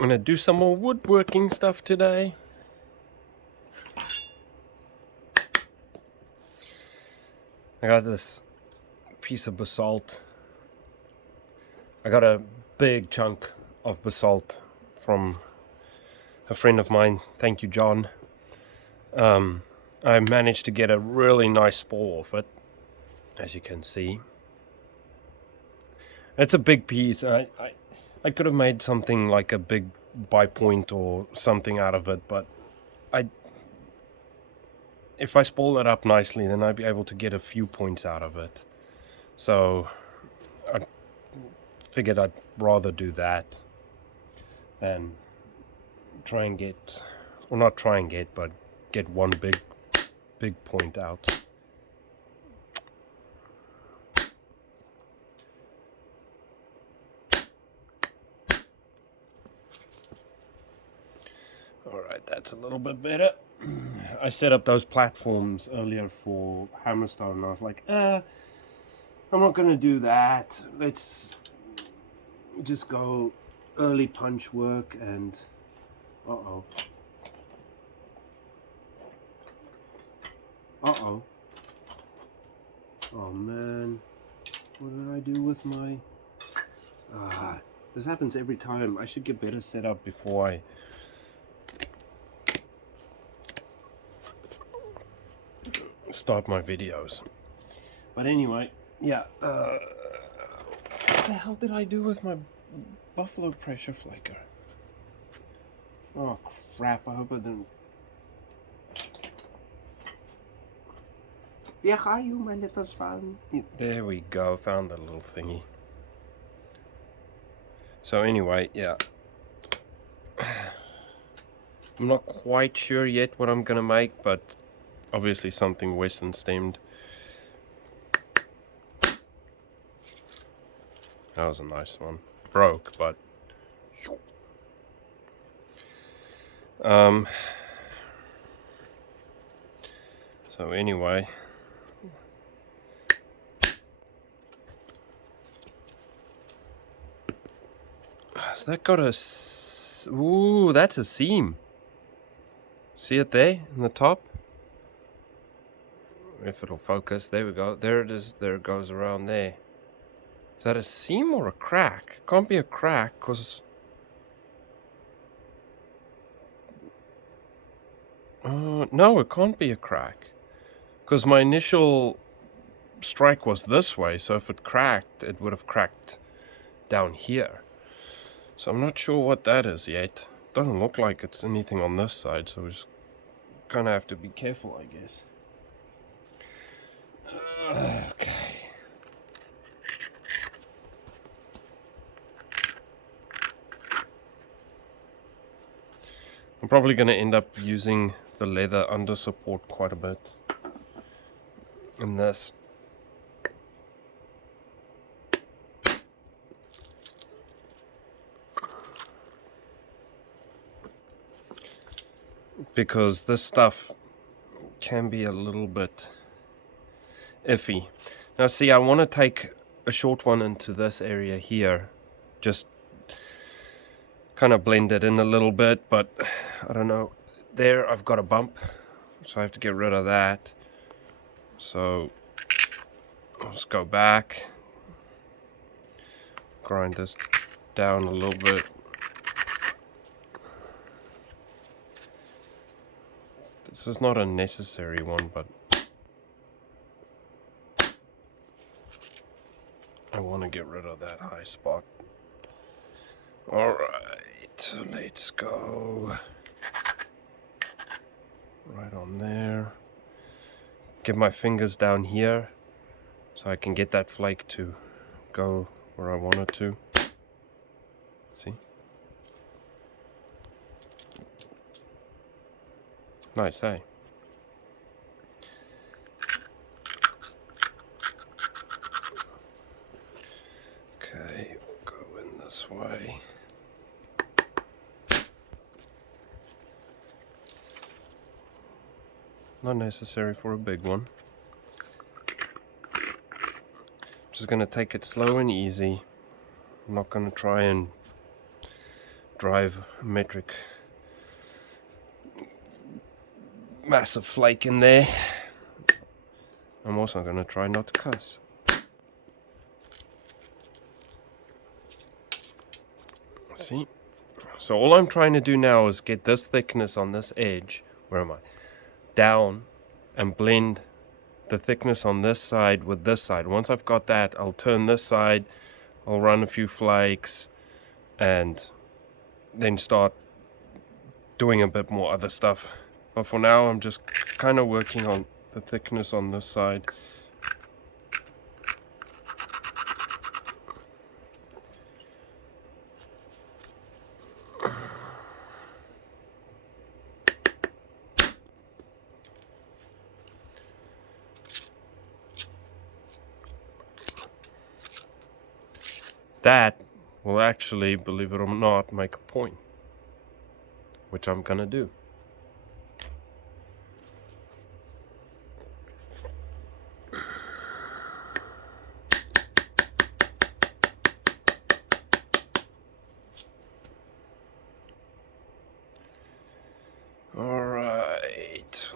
gonna do some more woodworking stuff today. I got this piece of basalt. I got a big chunk of basalt from a friend of mine. Thank you, John. I managed to get a really nice spall off it, as you can see. It's a big piece. I could have made something like a big bi-point or something out of it, but if I spool it up nicely, then I'd be able to get a few points out of it. So I figured I'd rather do that than try and get, or not try and get, but get one big point out. Alright, that's a little bit better. I set up those platforms earlier for hammerstone and I was like, I'm not gonna do that. Let's just go early punch work and uh-oh. Oh man, what did I do with my... this happens every time. I should get better set up before I start my videos. But anyway, yeah, what the hell did I do with my buffalo pressure flaker? Oh crap, I hope I didn't... Where are you, my little swan? There we go, found the little thingy. So anyway, yeah. I'm not quite sure yet what I'm gonna make, but obviously something western stemmed. That was a nice one. Broke, but... So anyway... Has that got a... Ooh, that's a seam. See it there in the top? If it'll focus, there we go. There it is. There it goes around there. Is that a seam or a crack? It can't be a crack, because... no, it can't be a crack. Because my initial strike was this way, so if it cracked, it would have cracked down here. So I'm not sure what that is yet. Doesn't look like it's anything on this side, so we just kind of have to be careful, I guess. Okay. I'm probably going to end up using the leather under support quite a bit in this. Because this stuff can be a little bit iffy. Now see, I want to take a short one into this area here, just kind of blend it in a little bit, but I don't know, there I've got a bump, so I have to get rid of that. So let's go back, grind this down a little bit. This is not a necessary one, but I want to get rid of that high spot. Alright, let's go right on there. Get my fingers down here so I can get that flake to go where I want it to. See? Nice, eh? Okay, we'll go in this way. Not necessary for a big one. Just gonna take it slow and easy. I'm not gonna try and drive metric massive flake in there. I'm also going to try not to cuss. See? So all I'm trying to do now is get this thickness on this edge, where am I? Down, and blend the thickness on this side with this side. Once I've got that, I'll turn this side, I'll run a few flakes, and then start doing a bit more other stuff. But for now, I'm just kind of working on the thickness on this side. That will actually, believe it or not, make a point, which I'm gonna do. Alright,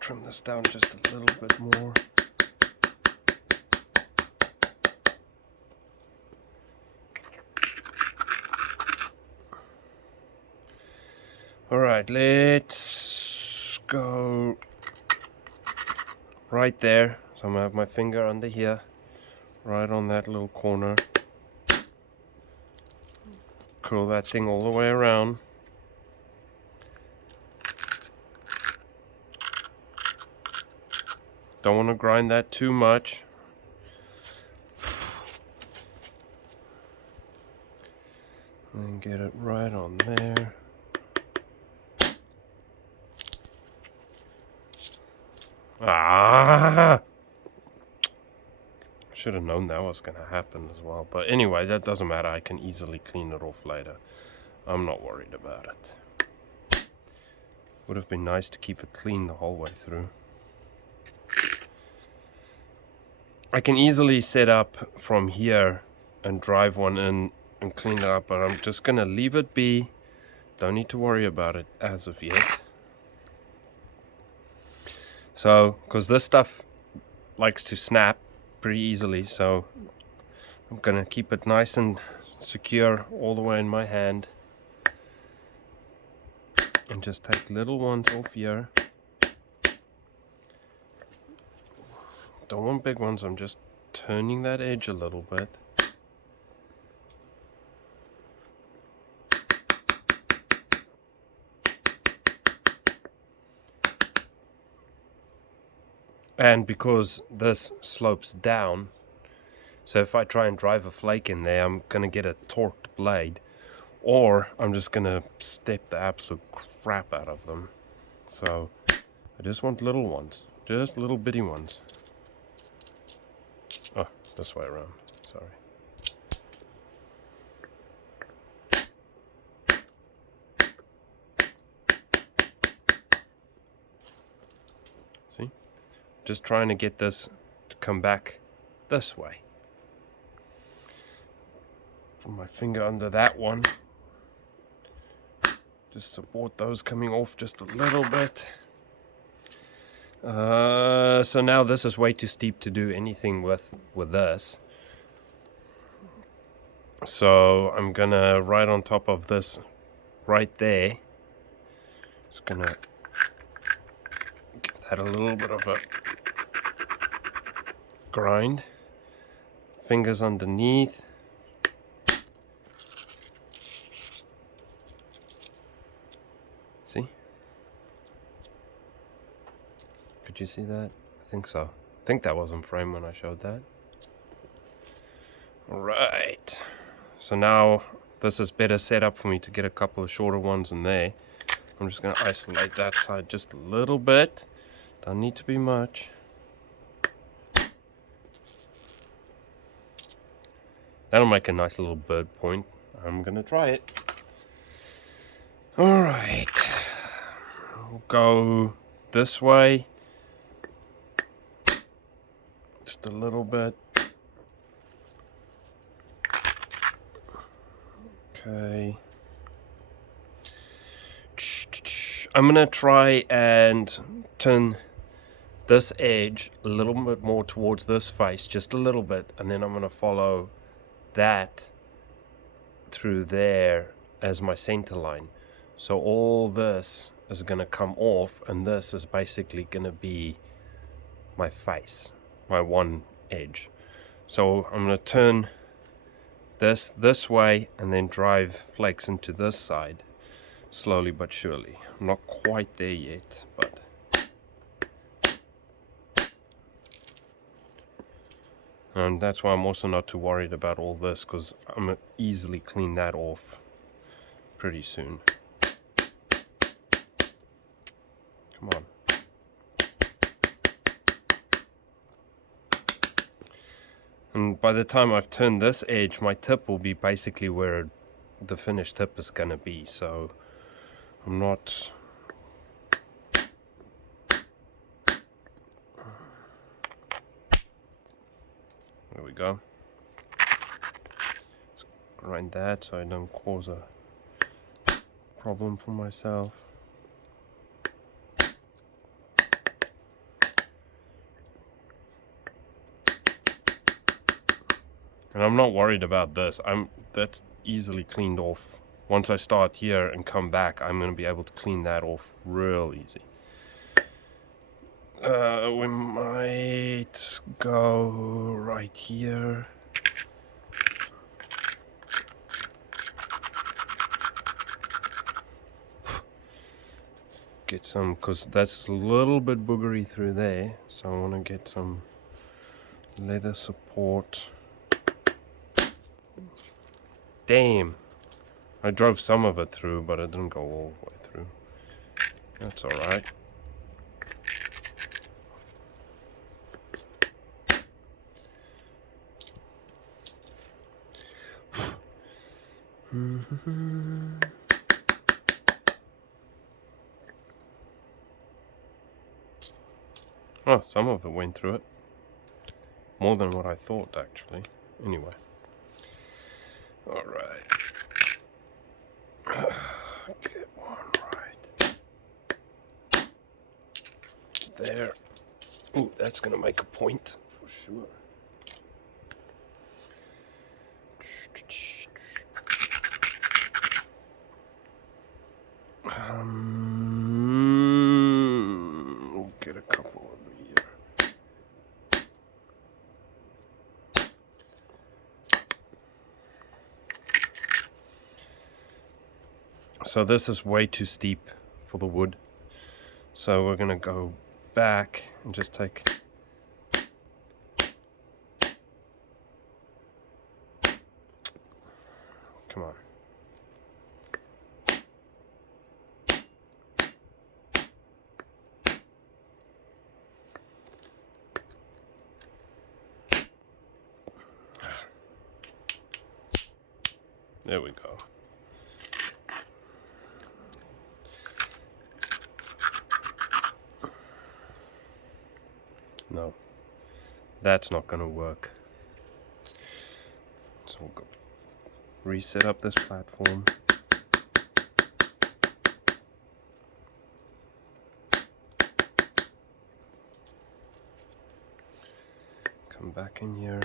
trim this down just a little bit more. Alright, let's go right there. So I'm going to have my finger under here, right on that little corner. Curl that thing all the way around. Don't want to grind that too much. And get it right on there. Ah! Should have known that was going to happen as well. But anyway, that doesn't matter. I can easily clean it off later. I'm not worried about it. Would have been nice to keep it clean the whole way through. I can easily set up from here and drive one in and clean it up, but I'm just going to leave it be. Don't need to worry about it as of yet. So, because this stuff likes to snap pretty easily, so I'm going to keep it nice and secure all the way in my hand. And just take little ones off here. Don't want big ones, I'm just turning that edge a little bit. And because this slopes down, so if I try and drive a flake in there, I'm going to get a torqued blade. Or I'm just going to step the absolute crap out of them. So I just want little ones, just little bitty ones. Oh, this way around, sorry. See? Just trying to get this to come back this way. Put my finger under that one. Just support those coming off just a little bit. So now this is way too steep to do anything with this. So I'm gonna right on top of this right there. Just gonna give that a little bit of a grind. Fingers underneath. See? Could you see that? I think so. I think that was in frame when I showed that. Alright. So now this is better set up for me to get a couple of shorter ones in there. I'm just going to isolate that side just a little bit. Don't need to be much. That'll make a nice little bird point. I'm going to try it. Alright. We'll go this way. Just a little bit. Okay. I'm going to try and turn this edge a little bit more towards this face, just a little bit, and then I'm going to follow that through there as my center line. So all this is going to come off, and this is basically going to be my face, my one edge. So I'm going to turn this way and then drive flakes into this side slowly but surely. I'm not quite there yet, but and that's why I'm also not too worried about all this, because I'm going to easily clean that off pretty soon. Come on. And by the time I've turned this edge, my tip will be basically where the finished tip is going to be. So I'm not... There we go. Let's grind that so I don't cause a problem for myself. And I'm not worried about this. That's easily cleaned off. Once I start here and come back, I'm going to be able to clean that off real easy. We might go right here. Get some, because that's a little bit boogery through there. So I want to get some leather support. Damn. I drove some of it through, but it didn't go all the way through. That's alright. Oh, some of it went through it. More than what I thought, actually. Anyway. Alright. Get one right there. Ooh, that's gonna make a point for sure. We'll get a couple over here. So this is way too steep for the wood. So we're gonna go back and just take come on. There we go. No, that's not gonna work. So we'll go reset up this platform. Come back in here.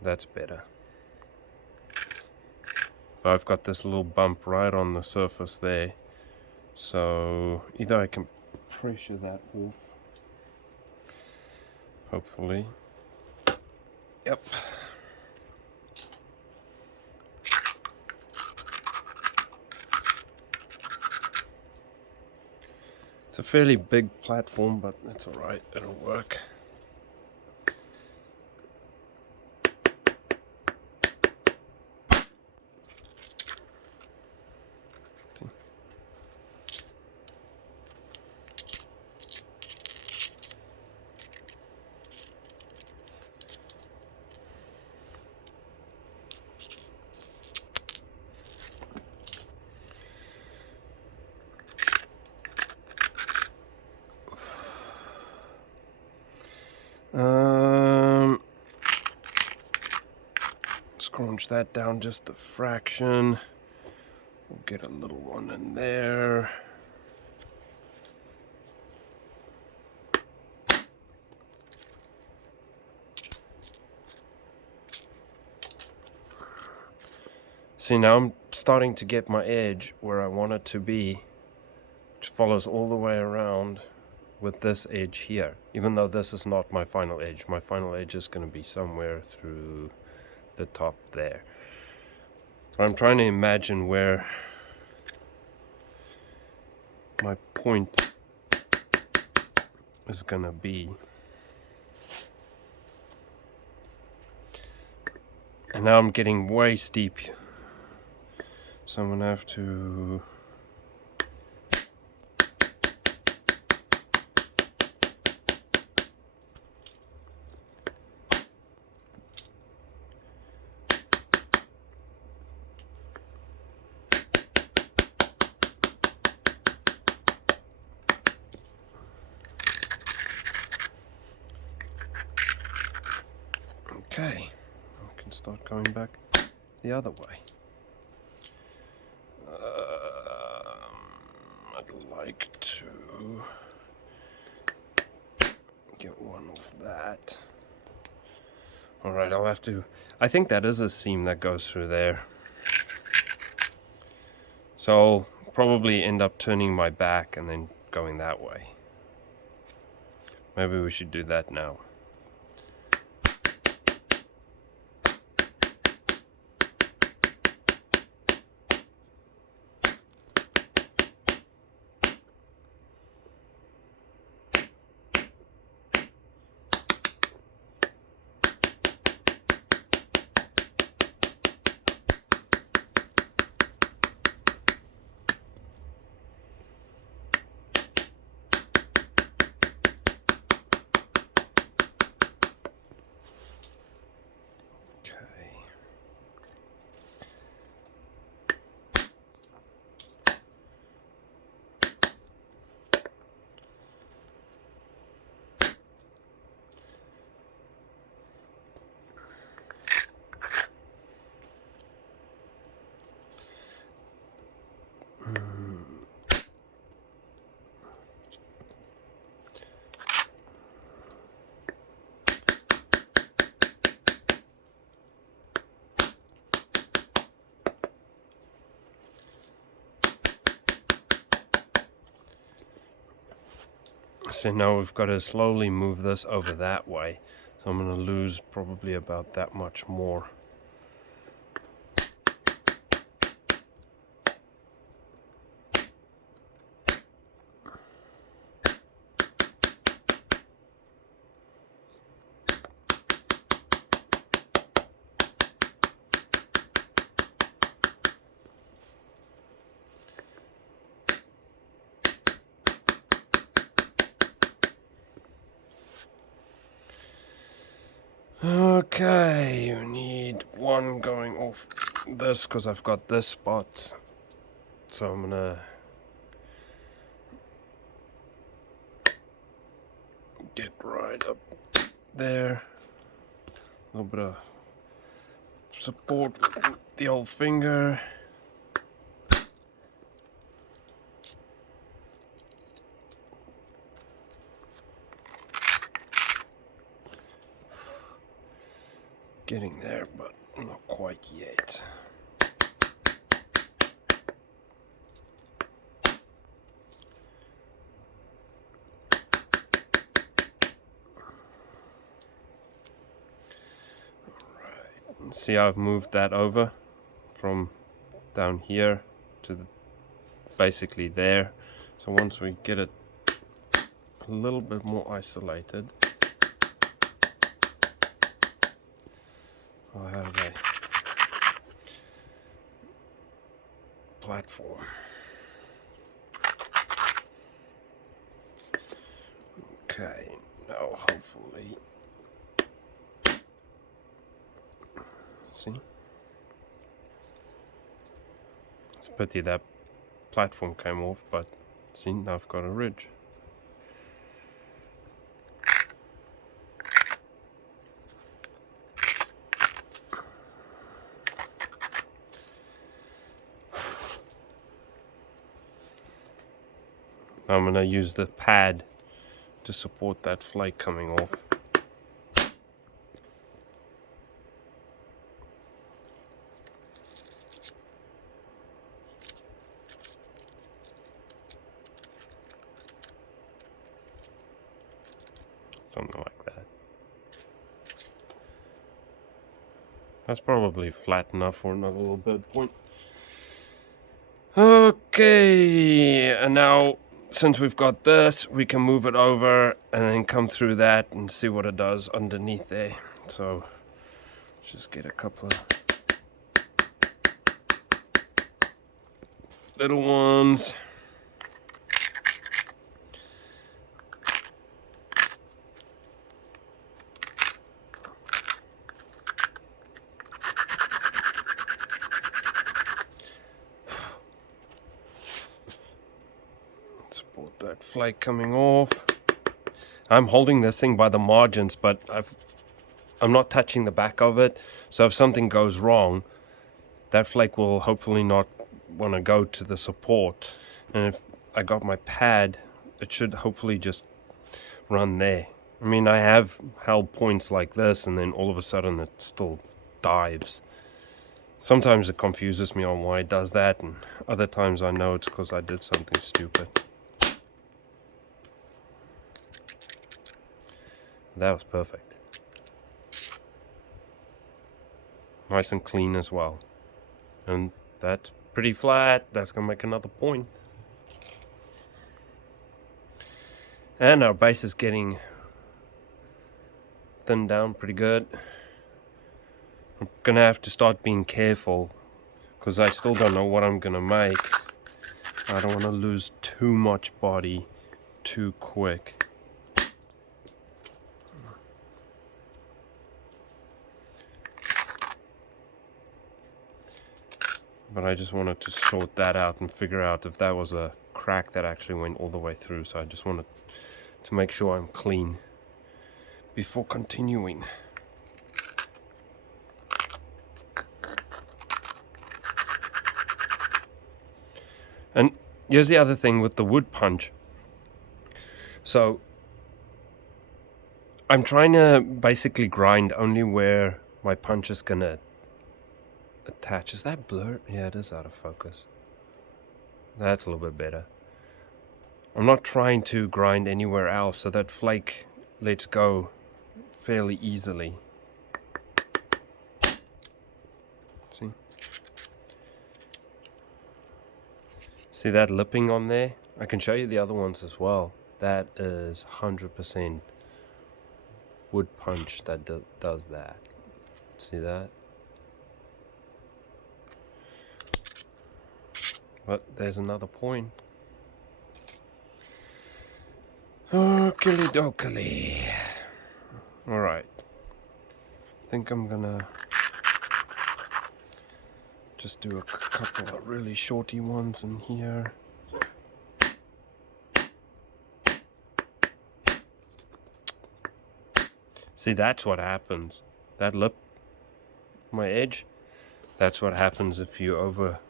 That's better. But I've got this little bump right on the surface there. So either I can pressure that off. Hopefully. Yep. It's a fairly big platform, but that's alright, it'll work. Scrunch that down just a fraction. We'll get a little one in there. See, now I'm starting to get my edge where I want it to be, which follows all the way around with this edge here, even though this is not my final edge. My final edge is going to be somewhere through the top there. But I'm trying to imagine where my point is going to be. And now I'm getting way steep, so I'm going to have to okay, I can start going back the other way. I'd like to get one off that. Alright, I'll have to... I think that is a seam that goes through there. So I'll probably end up turning my back and then going that way. Maybe we should do that now. So now we've got to slowly move this over that way. So I'm going to lose probably about that much more. Okay, you need one going off this because I've got this spot. So I'm gonna get right up there. A little bit of support with the old finger. Getting there, but not quite yet. Alright, see how I've moved that over from down here to basically there. So once we get it a little bit more isolated, I'll have a platform. Okay, now hopefully, see? It's a pity that platform came off, but see, now I've got a ridge. I'm going to use the pad to support that flake coming off. Something like that. That's probably flat enough for another little bird point. Okay, and now since we've got this, we can move it over and then come through that and see what it does underneath there. So just get a couple of little ones. Support that flake coming off. I'm holding this thing by the margins, but I'm not touching the back of it. So if something goes wrong, that flake will hopefully not want to go to the support. And if I got my pad, it should hopefully just run there. I mean, I have held points like this and then all of a sudden it still dives. Sometimes it confuses me on why it does that, and other times I know it's because I did something stupid. That was perfect. Nice and clean as well. And that's pretty flat. That's going to make another point. And our base is getting thinned down pretty good. I'm going to have to start being careful because I still don't know what I'm going to make. I don't want to lose too much body too quick. But I just wanted to sort that out and figure out if that was a crack that actually went all the way through. So I just wanted to make sure I'm clean before continuing. And here's the other thing with the wood punch. So I'm trying to basically grind only where my punch is gonna attach. Is that blurred? Yeah, it is out of focus. That's a little bit better. I'm not trying to grind anywhere else, so that flake lets go fairly easily. See? See that lipping on there? I can show you the other ones as well. That is 100% wood punch that does that. See that? But there's another point. Oakley dokley. Alright. I think I'm gonna just do a couple of really shorty ones in here. See, that's what happens. That lip, my edge, that's what happens if you over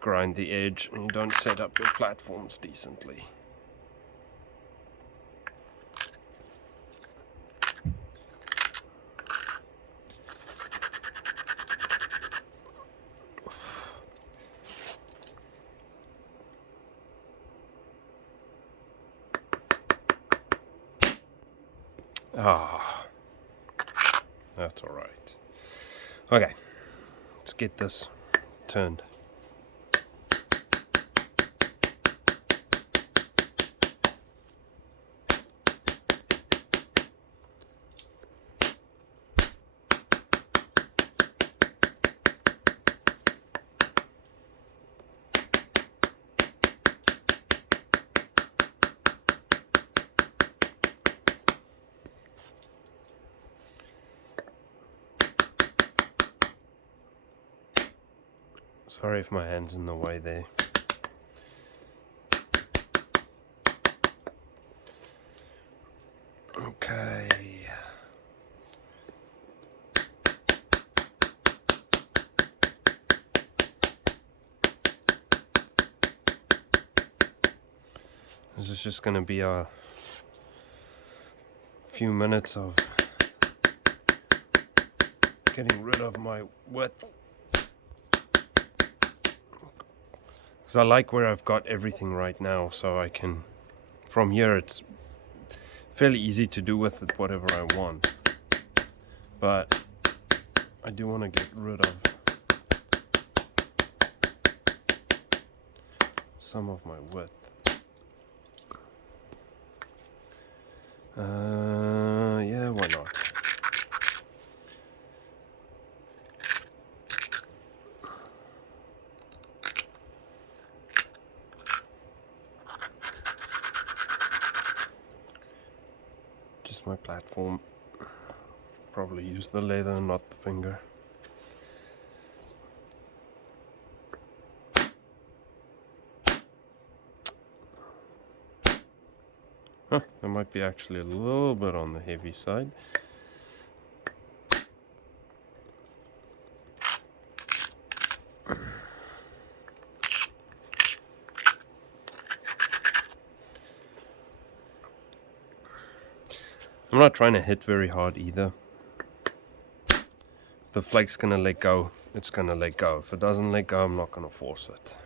grind the edge and you don't set up your platforms decently. Ah, that's all right. Okay, let's get this turned. Sorry if my hand's in the way there. Okay. This is just going to be a few minutes of getting rid of my width. Because I like where I've got everything right now, so I can, from here it's fairly easy to do with it whatever I want. But I do want to get rid of some of my width. Yeah, why not? Just my platform. Probably use the leather and not the finger. Huh, that might be actually a little bit on the heavy side. I'm not trying to hit very hard either. If the flake's gonna let go, it's gonna let go. If it doesn't let go, I'm not gonna force it.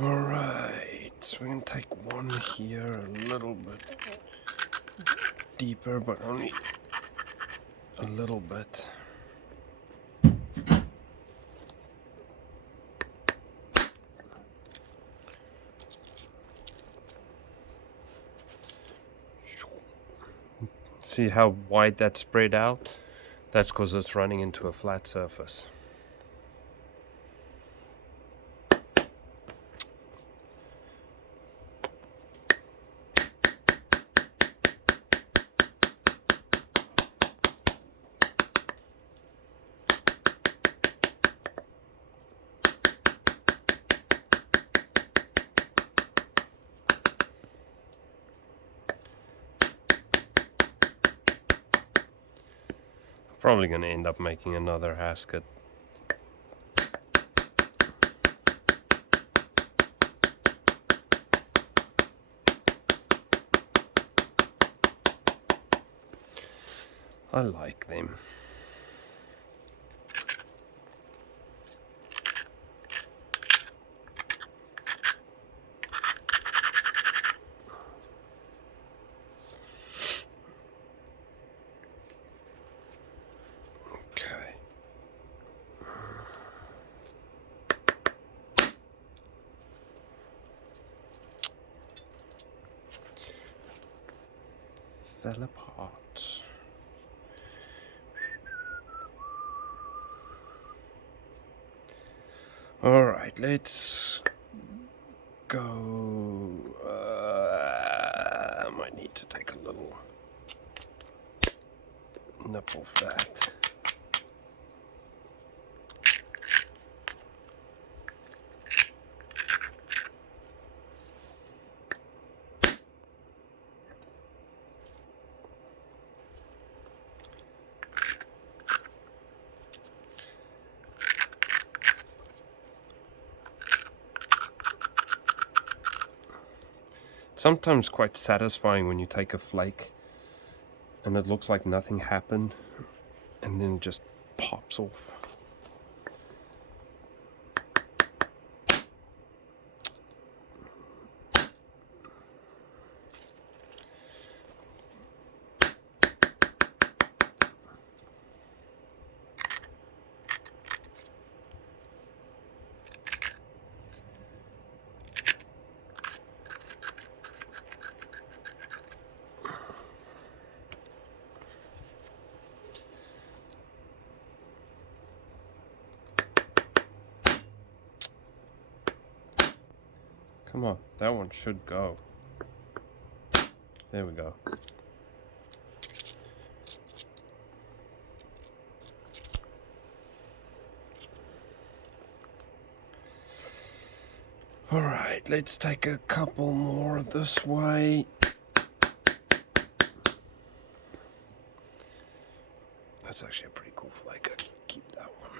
Alright, so we're going to take one here a little bit deeper, but only a little bit. See how wide that's spread out? That's because it's running into a flat surface. Probably going to end up making another hasket. I like them. Fell apart. Alright, let's go. I might need to take a little nip off that. Sometimes quite satisfying when you take a flake and it looks like nothing happened and then it just pops off. Come on, that one should go. There we go. Alright, let's take a couple more this way. That's actually a pretty cool flake. I keep that one.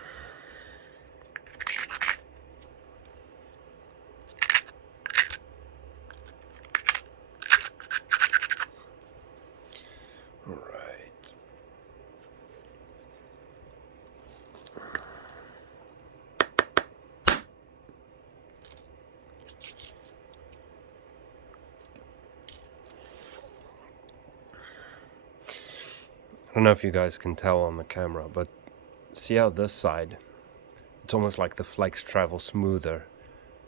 Alright. I don't know if you guys can tell on the camera, but see how this side, it's almost like the flakes travel smoother,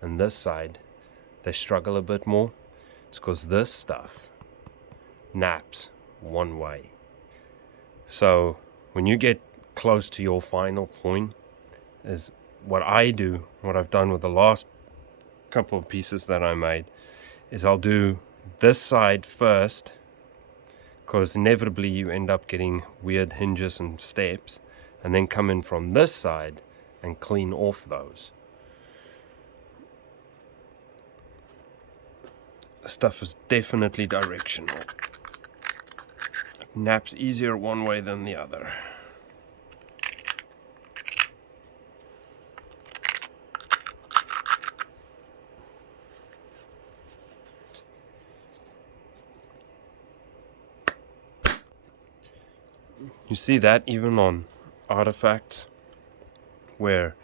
and this side, they struggle a bit more. It's because this stuff naps one way. So when you get close to your final point, is what I do, what I've done with the last couple of pieces that I made, is I'll do this side first, because inevitably you end up getting weird hinges and steps, and then come in from this side and clean off those. The stuff is definitely directional. It naps easier one way than the other. You see that even on artifacts where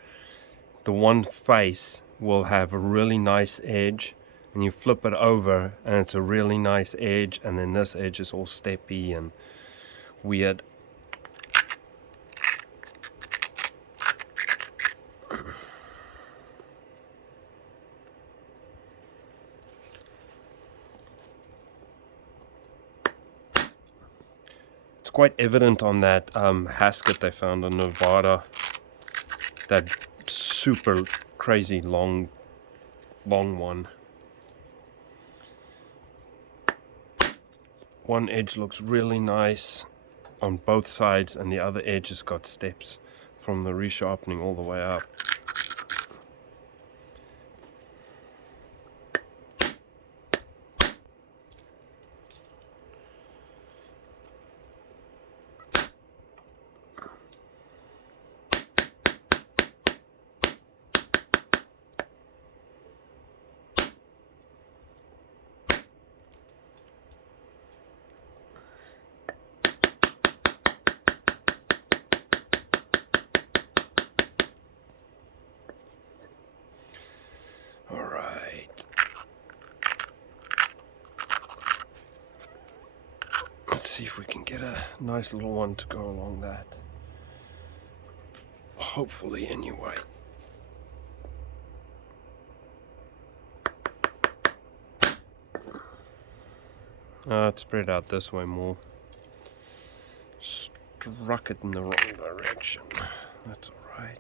the one face will have a really nice edge, and you flip it over and it's a really nice edge, and then this edge is all steppy and weird. It's quite evident on that hasket they found in Nevada, that super crazy long one. One edge looks really nice on both sides, and the other edge has got steps from the resharpening all the way up. Let's see if we can get a nice little one to go along that. Hopefully, anyway. It's spread out this way more. Struck it in the wrong direction. That's alright.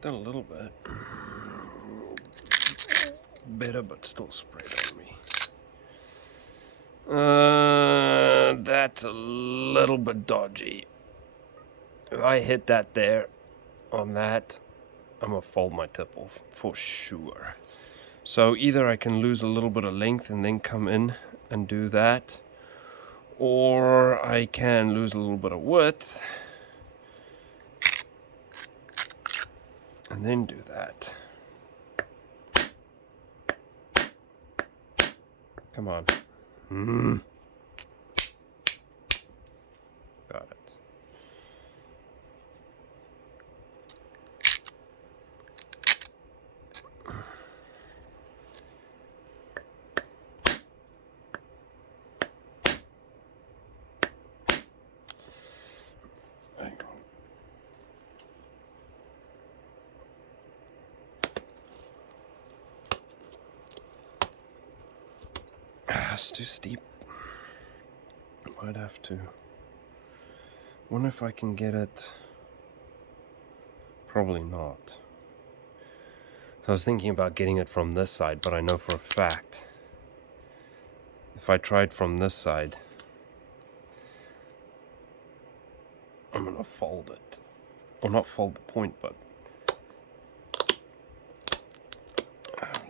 Done a little bit better, but still spread on me. That's a little bit dodgy. If I hit that there on that, I'm gonna fold my tip off for sure. So either I can lose a little bit of length and then come in and do that, or I can lose a little bit of width and then do that. Come on. Got it. Hang on. It's too steep. Might have to. Wonder if I can get it. Probably not. So I was thinking about getting it from this side, but I know for a fact if I tried from this side, I'm gonna fold it. Or not fold the point, but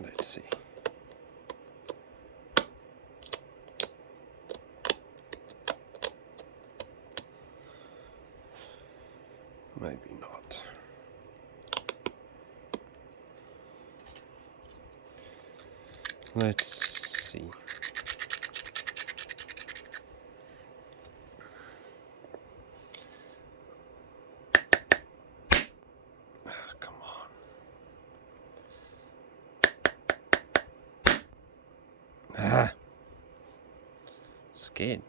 let's see. Maybe not. Let's see. Come on. Ah. Scared.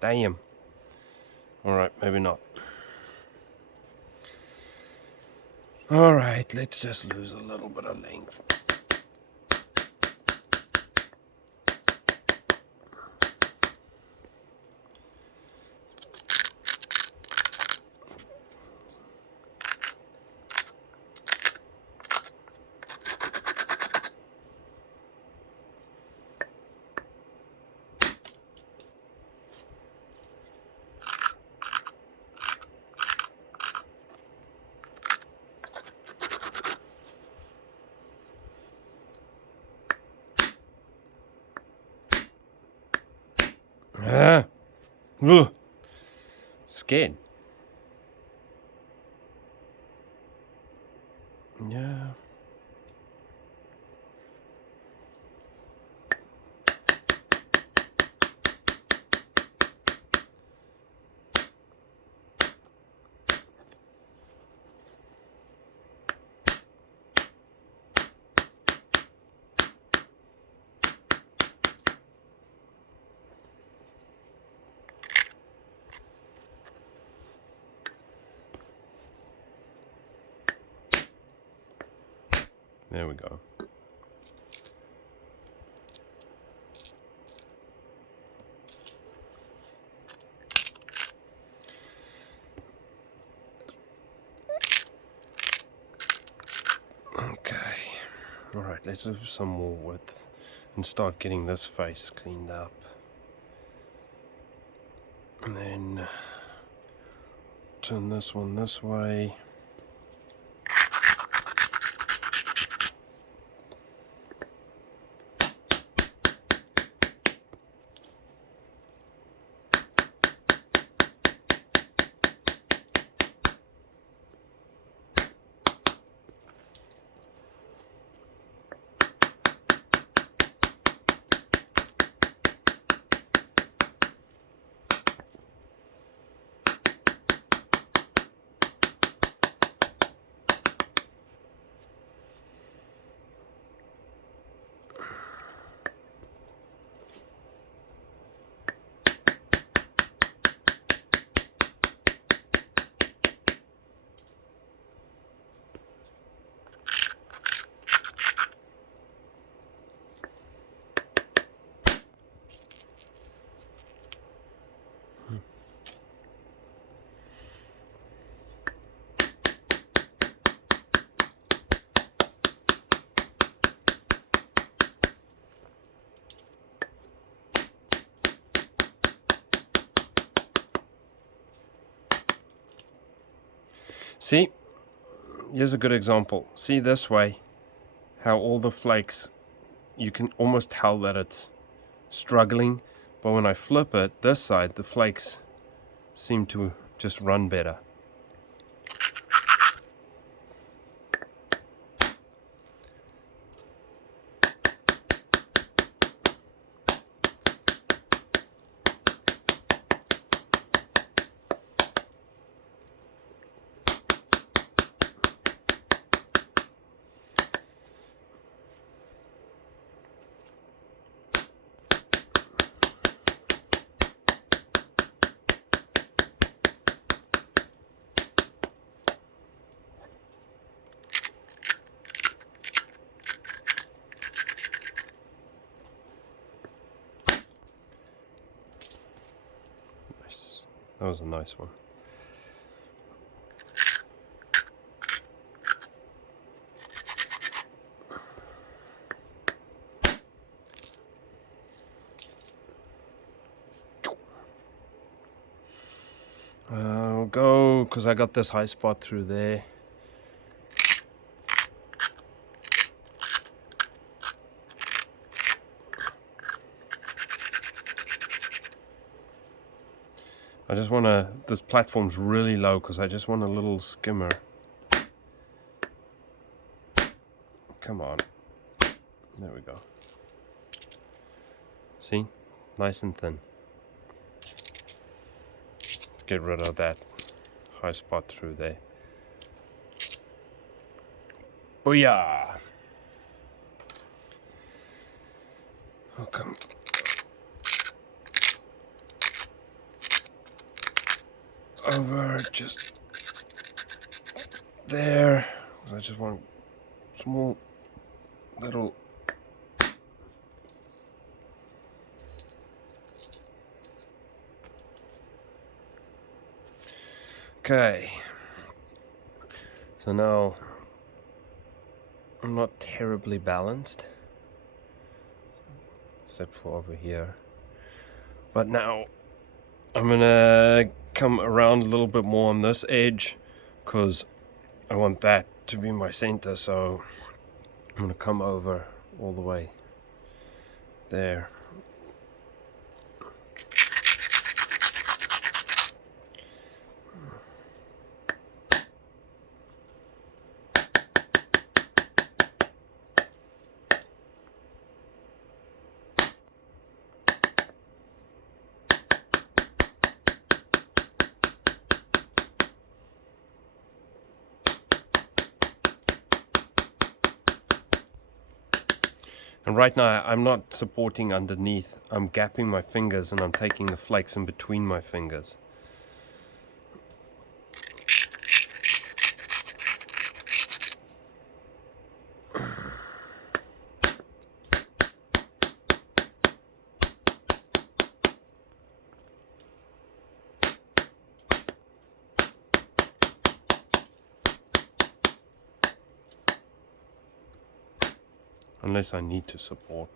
Damn. Alright, maybe not. Alright, let's just lose a little bit of length. Ah. Ugh. Scared. Yeah. There we go. Okay. Alright, let's do some more width and start getting this face cleaned up. And then turn this one this way. See, here's a good example. See this way, how all the flakes, you can almost tell that it's struggling, but when I flip it this side, the flakes seem to just run better. That was a nice one. I'll go, because I got this high spot through there. I just want to, this platform's really low because I just want a little skimmer. Come on. There we go. See? Nice and thin. Let's get rid of that high spot through there. Booyah! Oh, come. Over just there. I just want small little. Okay. So now I'm not terribly balanced, except for over here. But now I'm gonna come around a little bit more on this edge because I want that to be my center, so I'm gonna come over all the way there. And right now I'm not supporting underneath, I'm gapping my fingers and I'm taking the flakes in between my fingers. Unless I need to support.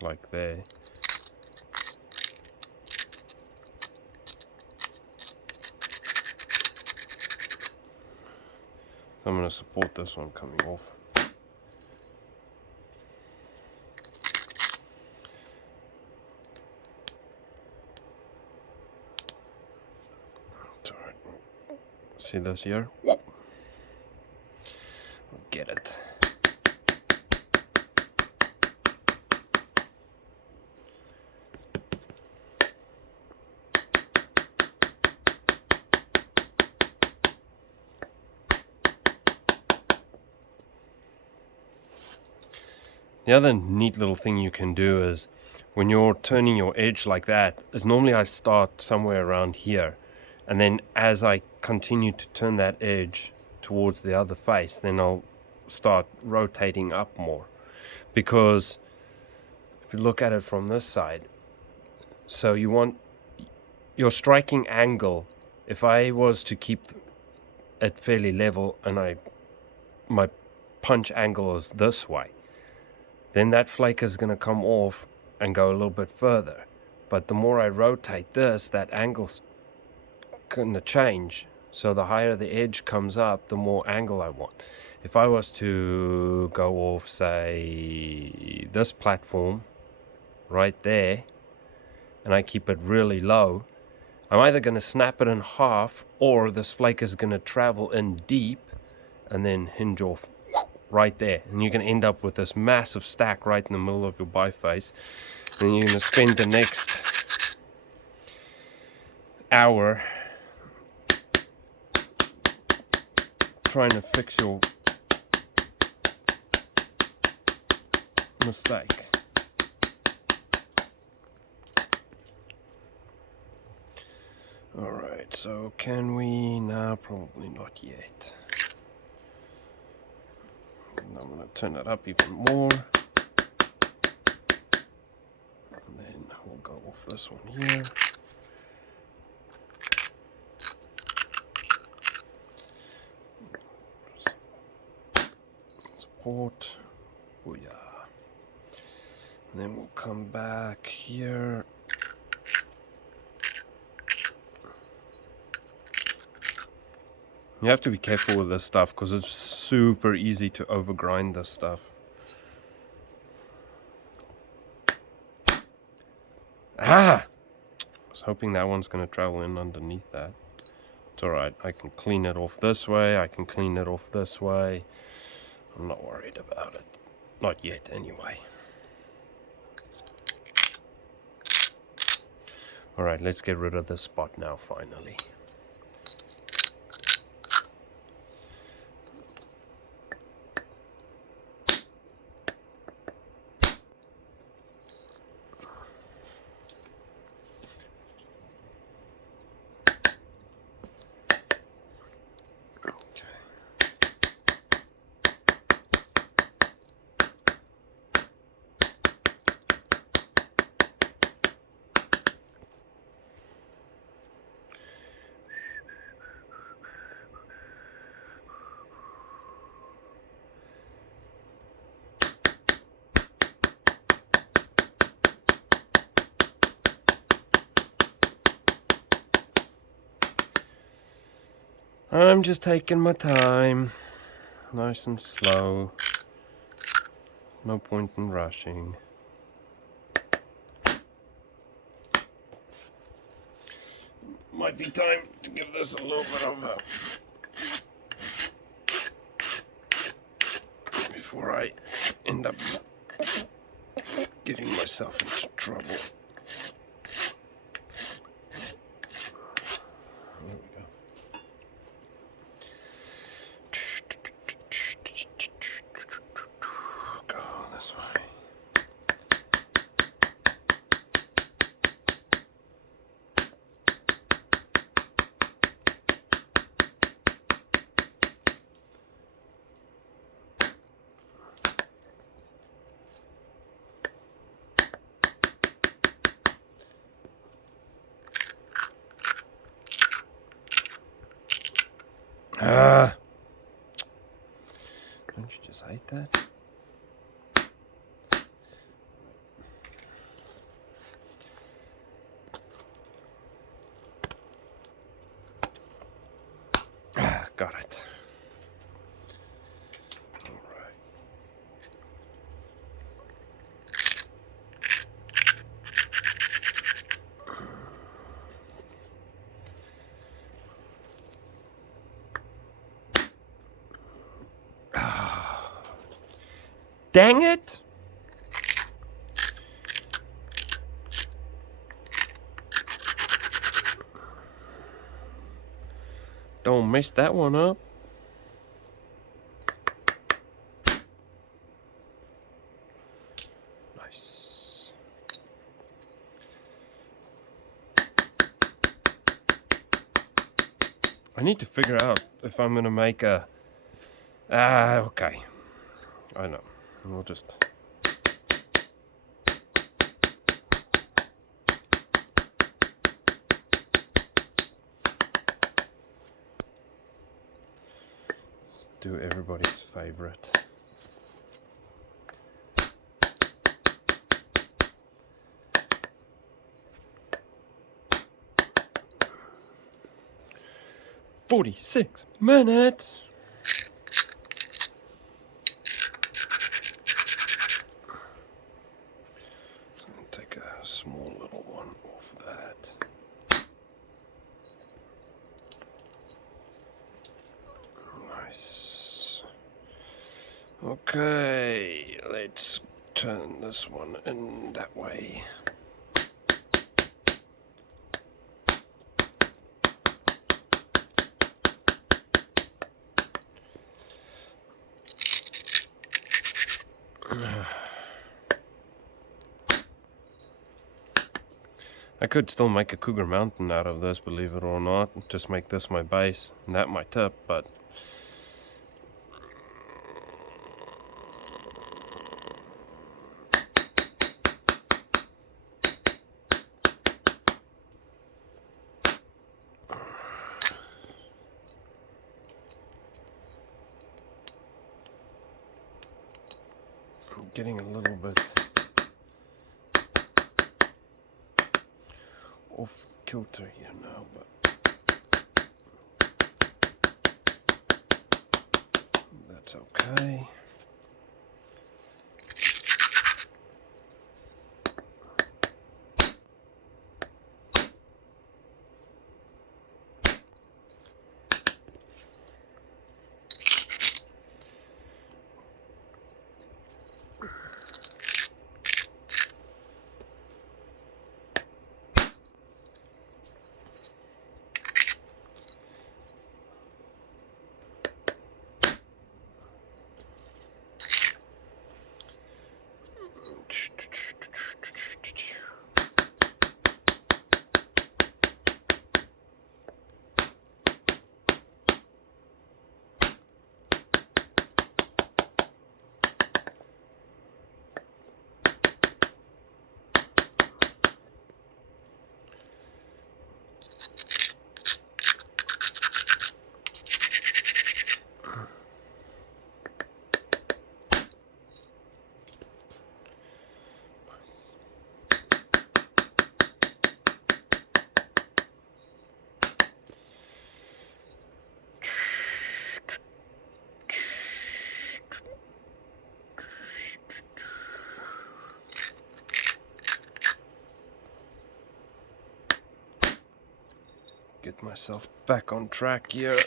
Like there. So I'm going to support this one coming off. See this here? Get it. The other neat little thing you can do is when you're turning your edge like that, is normally I start somewhere around here. And then as I continue to turn that edge towards the other face, then I'll start rotating up more. Because if you look at it from this side, so you want your striking angle, if I was to keep it fairly level and my punch angle is this way, then that flake is going to come off and go a little bit further. But the more I rotate this, that angle's going to change. So the higher the edge comes up, the more angle I want. If I was to go off, say, this platform right there, and I keep it really low, I'm either going to snap it in half, or this flake is going to travel in deep and then hinge off right there. And you can end up with this massive stack right in the middle of your biface. And you're going to spend the next hour trying to fix your mistake. Alright, so can we? No, probably not yet. And I'm going to turn it up even more. go off this one here. Support. Booyah. And then we'll come back here. You have to be careful with this stuff because it's super easy to overgrind this stuff. Ah! I was hoping that one's going to travel in underneath that. It's alright, I can clean it off this way, I can clean it off this way. I'm not worried about it. Not yet, anyway. Alright, let's get rid of this spot now, finally. I'm just taking my time, nice and slow, no point in rushing. Might be time to give this a little bit of a... before I end up getting myself into trouble. Don't you just hate that? Got it. All right. Dang it! Don't mess that one up. Nice. I need to figure out if I'm gonna make a... okay. I know. We'll just... do everybody's favorite. "46 minutes." Take a small little one off that. Nice. Okay, let's turn this one in that way. I could still make a Cougar Mountain out of this, believe it or not. Just make this my base and that my tip, but... I'm getting a little bit off kilter here now, but that's okay. Get myself back on track here.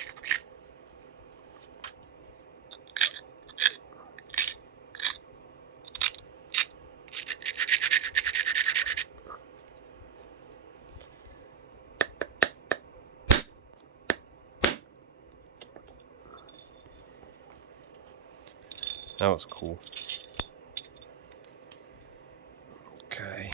That was cool. Okay.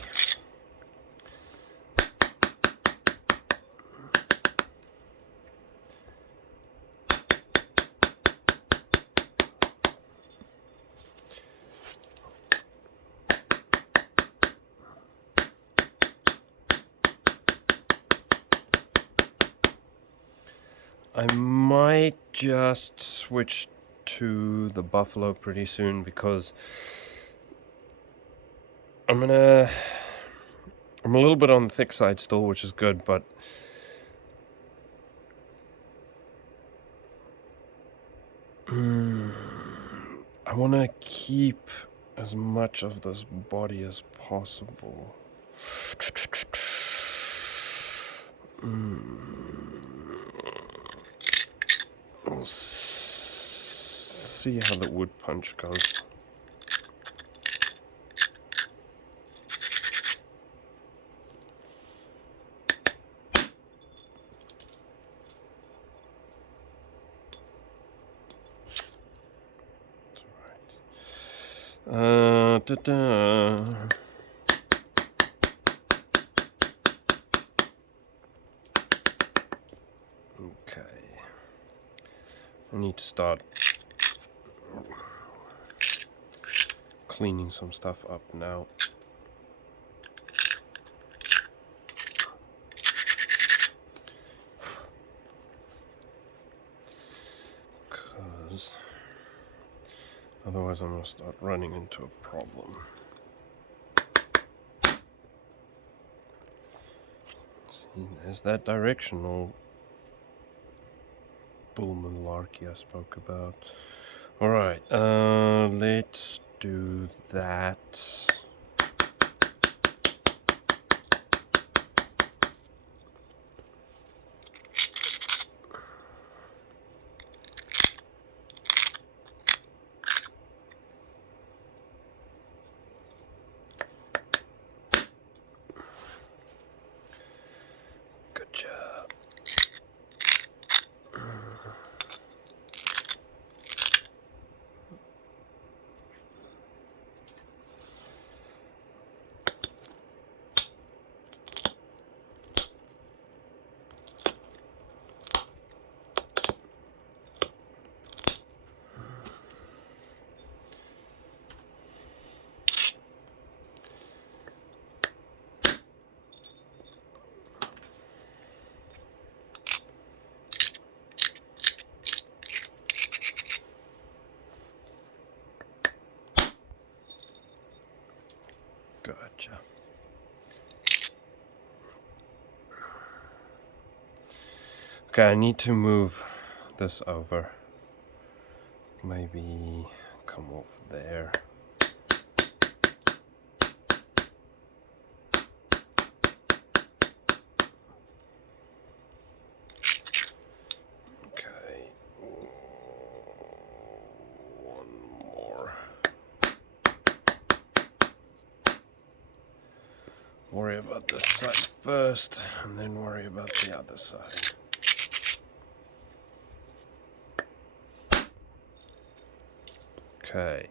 I might just switch to the buffalo pretty soon because I'm a little bit on the thick side still, which is good, but I want to keep as much of this body as possible. We'll see how the wood punch goes. Ta-da. Okay. I need to start cleaning some stuff up now. Because otherwise I'm going to start running into a problem. See, there's that directional bull malarkey I spoke about. Alright, let's do that. Good job. Gotcha. Okay, I need to move this over. Maybe come off there. Okay. One more. Worry about this side first, and then worry about the other side. Okay.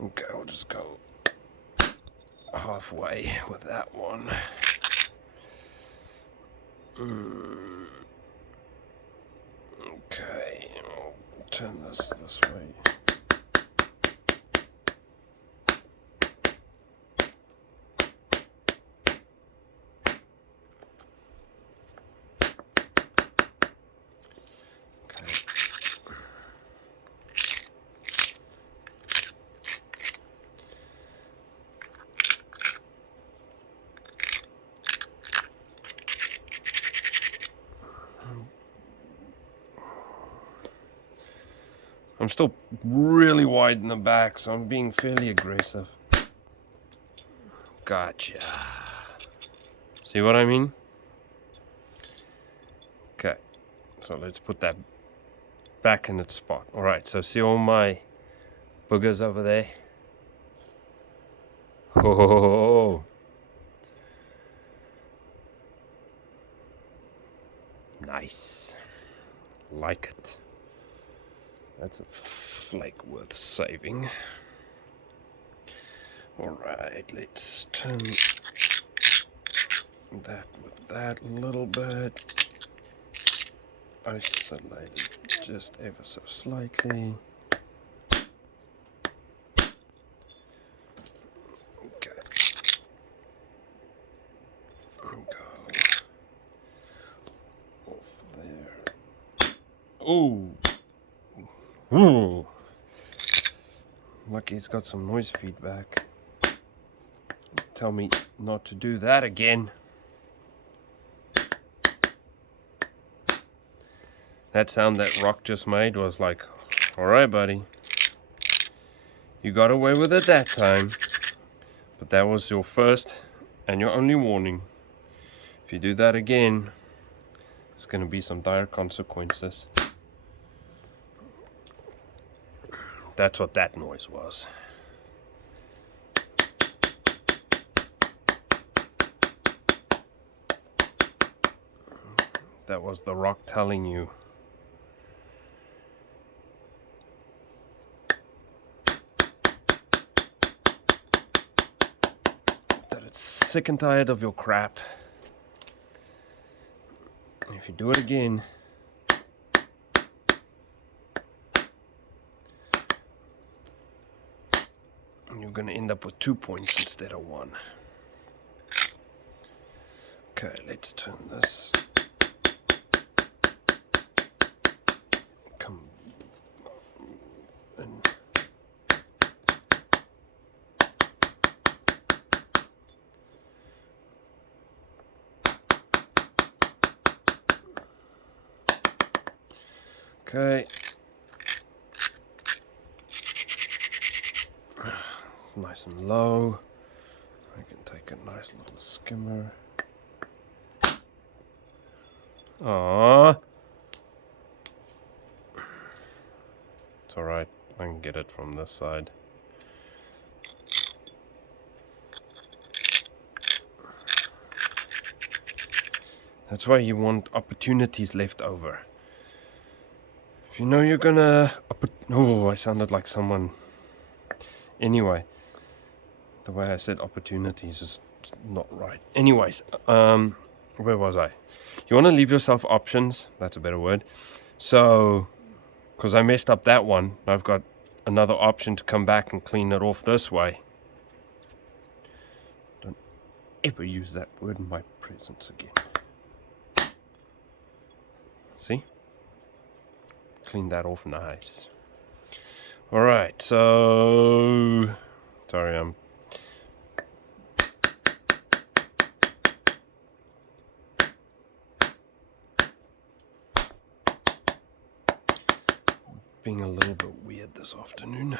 Okay, I'll just go halfway with that one. Okay, I'll turn this way. I'm still really wide in the back, so I'm being fairly aggressive. Gotcha. See what I mean? Okay, so let's put that back in its spot. Alright, so see all my boogers over there? Oh, nice. Like it. That's a flake worth saving. Alright, let's turn that with that a little bit. Isolate it just ever so slightly. Okay. Go off there. Ooh. Ooh. Lucky it's got some noise feedback. Tell me not to do that again. That sound that Rock just made was like, alright buddy, you got away with it that time, but that was your first and your only warning. If you do that again, there's going to be some dire consequences. That's what that noise was. That was the Rock telling you. That it's sick and tired of your crap. And if you do it again, you're going to end up with 2 points instead of 1. Okay, let's turn this. Come in. Okay. Nice and low. I can take a nice little skimmer. Aww. It's alright, I can get it from this side. That's why you want opportunities left over. If you know you're gonna... Oh, I sounded like someone... Anyway, the way I said opportunities is not right. Anyways, where was I? You want to leave yourself options. That's a better word. So, because I messed up that one, I've got another option to come back and clean it off this way. Don't ever use that word in my presence again. See? Clean that off nice. Alright, so... Sorry, I'm... being a little bit weird this afternoon.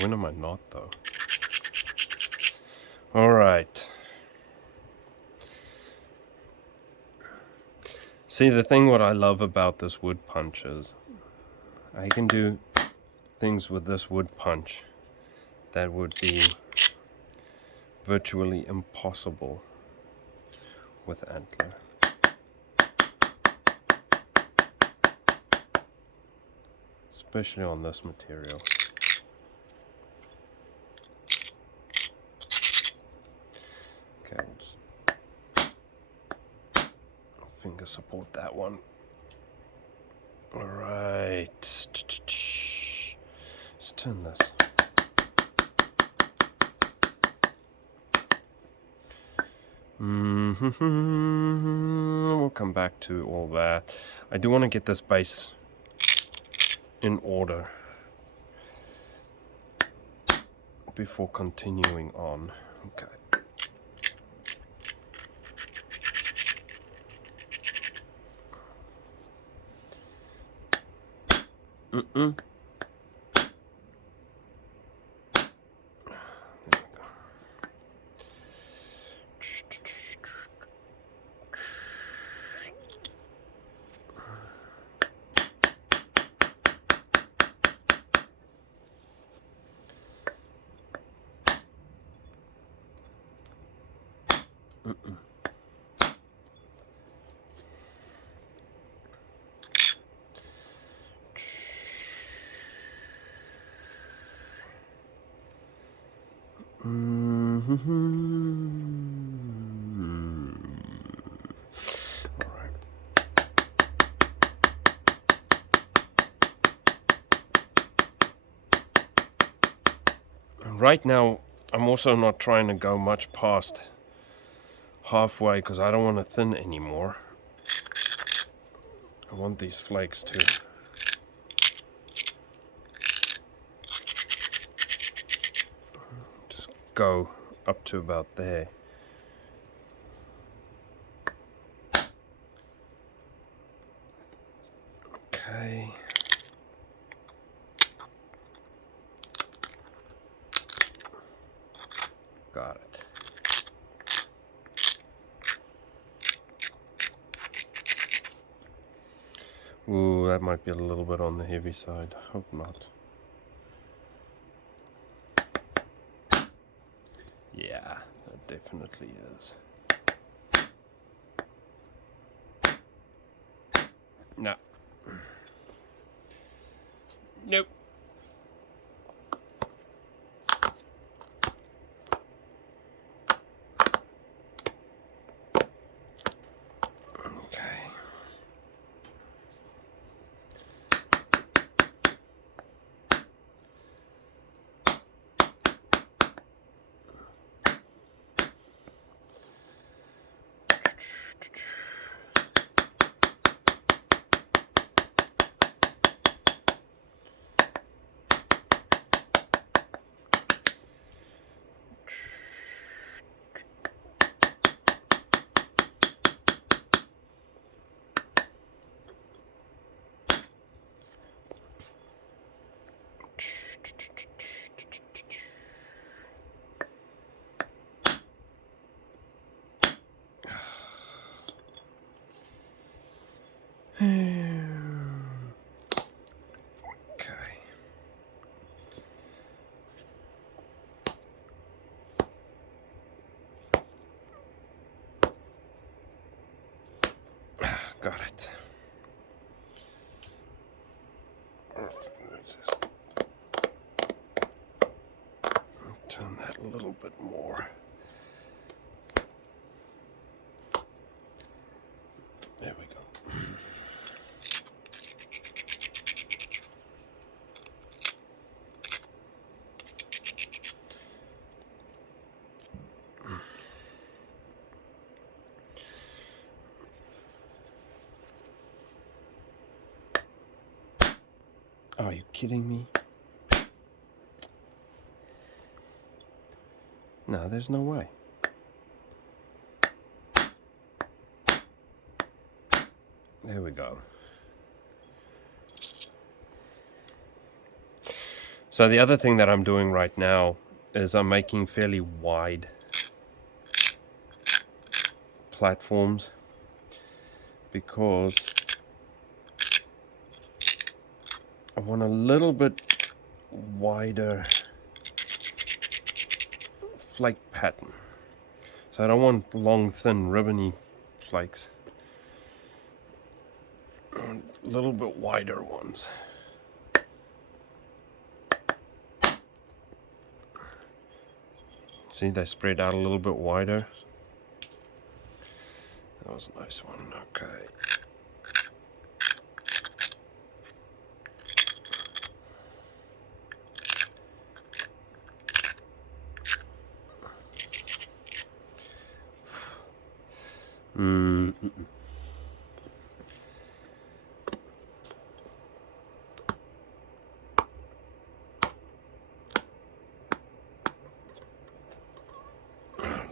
When am I not, though? Alright. See, the thing what I love about this wood punch is I can do things with this wood punch that would be virtually impossible with antler. Especially on this material. Okay, we'll just finger support that one. Alright. Let's turn this. We'll come back to all that. I do want to get this base in order before continuing on. Okay. Right now, I'm also not trying to go much past halfway because I don't want to thin anymore. I want these flakes to just go up to about there. Okay. Got it. Ooh, that might be a little bit on the heavy side. Hope not. Yeah, that definitely is. No. Nope. Got it. Turn that a little bit more. There we go. Are you kidding me? No, there's no way. There we go. So the other thing that I'm doing right now is I'm making fairly wide platforms because I want a little bit wider flake pattern. So I don't want long, thin, ribbony flakes. I want a little bit wider ones. See, they spread out a little bit wider. That was a nice one. Okay.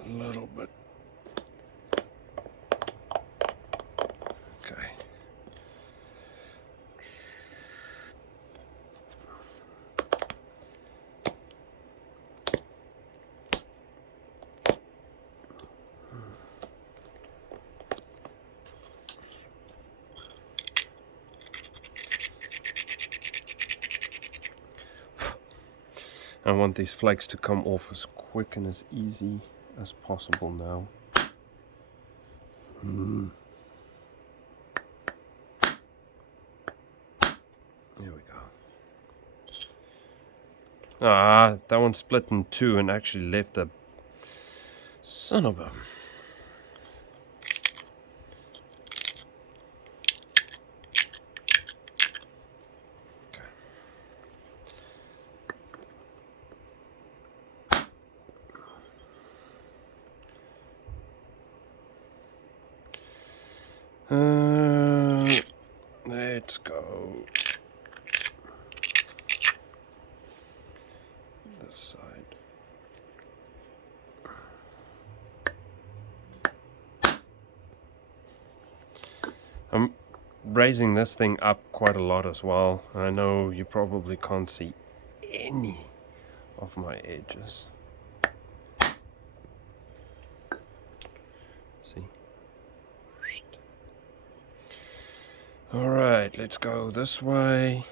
A little bit. Okay. I want these flakes to come off as quick and as easy as possible now. There we go. Ah, that one split in two and actually left a son of a... Let's go this side. I'm raising this thing up quite a lot as well. I know you probably can't see any of my edges. See? Alright, let's go this way.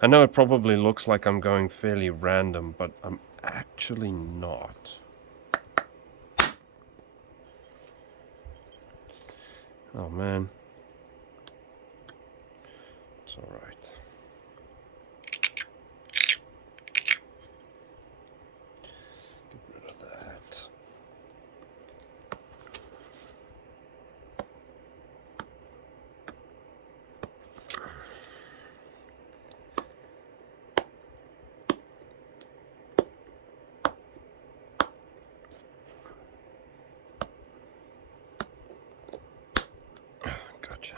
I know it probably looks like I'm going fairly random, but I'm actually not. Oh man. It's alright. Get rid of that. Gotcha.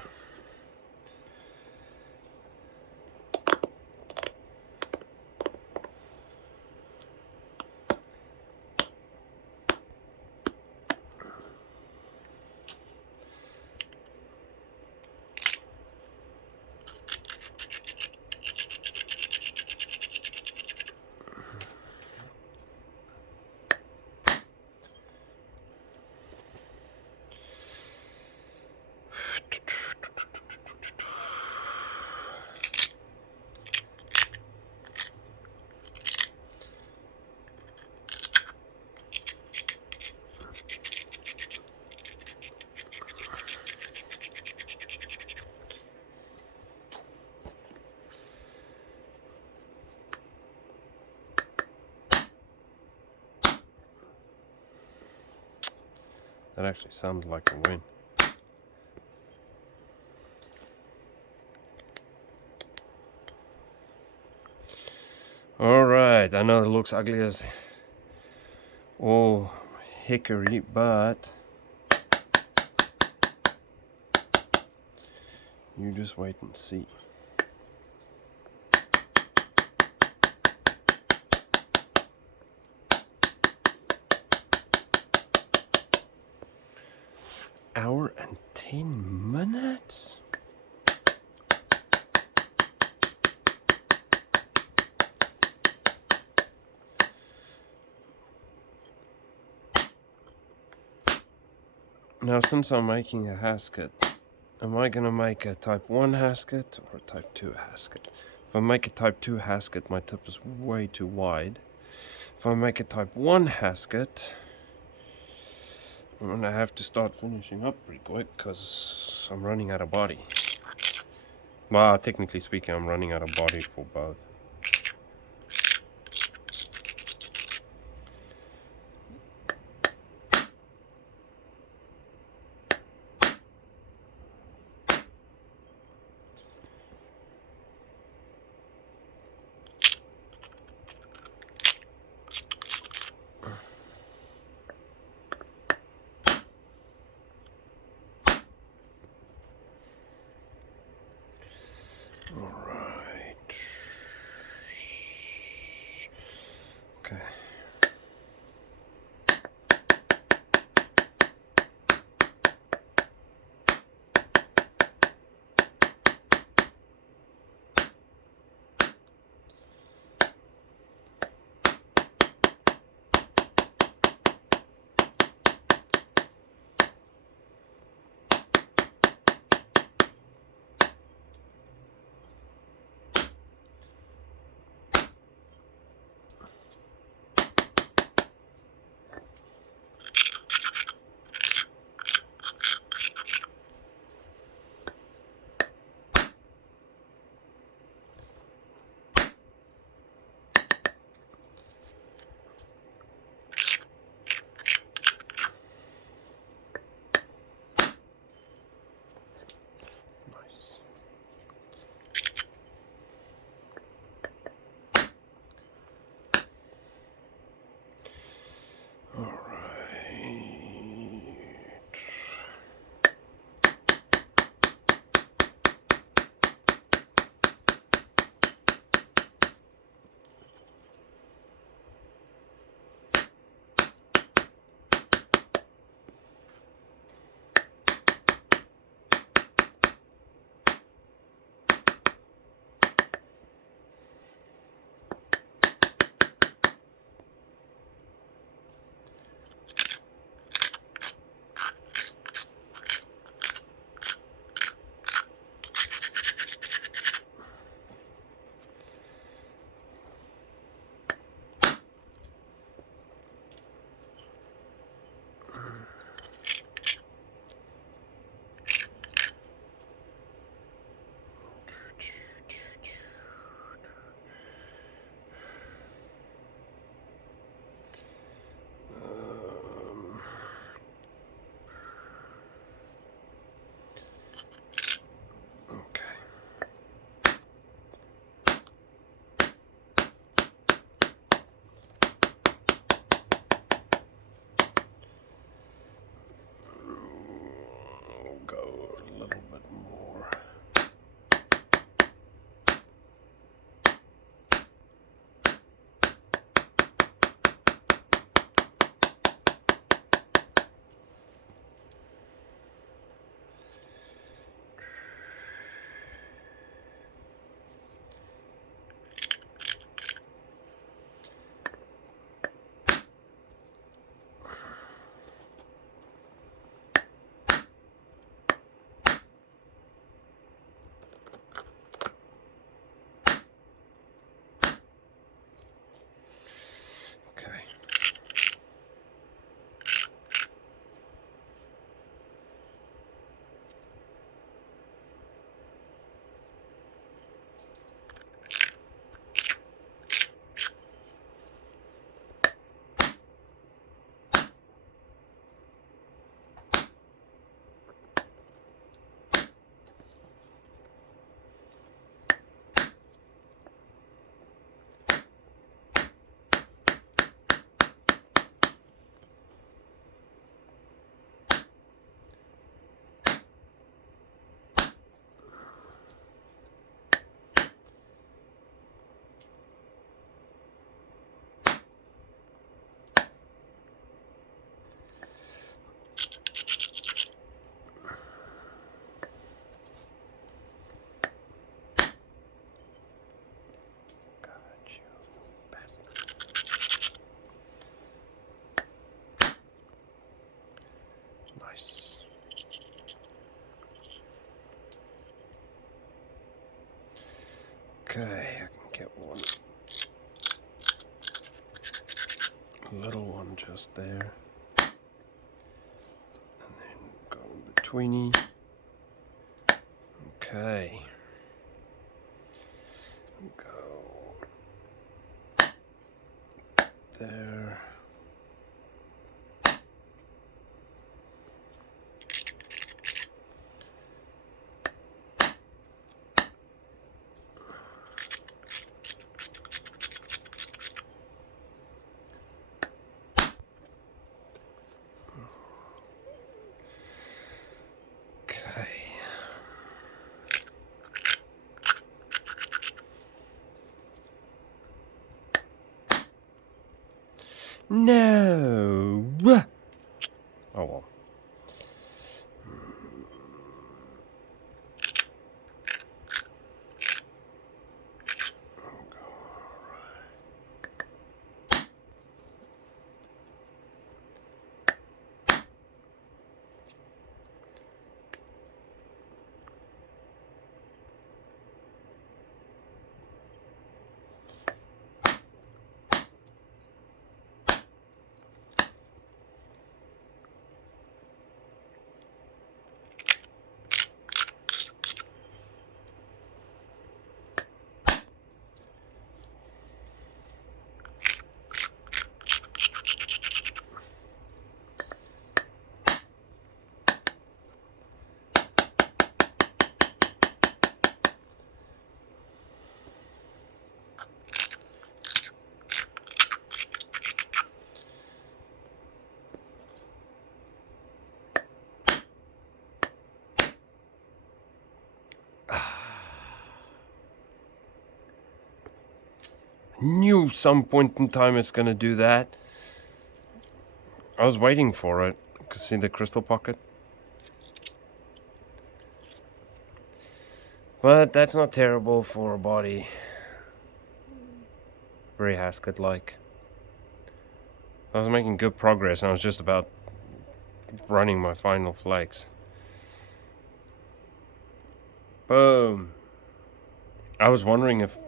That actually sounds like a win. Alright, I know it looks ugly as all hickory, but You just wait and see. Hour and 10 minutes? Now, since I'm making a hasket, am I going to make a type 1 hasket or a type 2 hasket? If I make a type 2 hasket, my tip is way too wide. If I make a type 1 hasket, I'm going to have to start finishing up pretty quick because I'm running out of body. Well, technically speaking, I'm running out of body for both. Alright. Okay. Okay, I can get one. A little one just there. And then go in betweeny. Okay. Go there. Okay. No. Oh well. Knew some point in time it's gonna do that. I was waiting for it. You can see the crystal pocket. But that's not terrible for a body. Very Haskett-like. I was making good progress and I was just about running my final flakes. Boom. I was wondering if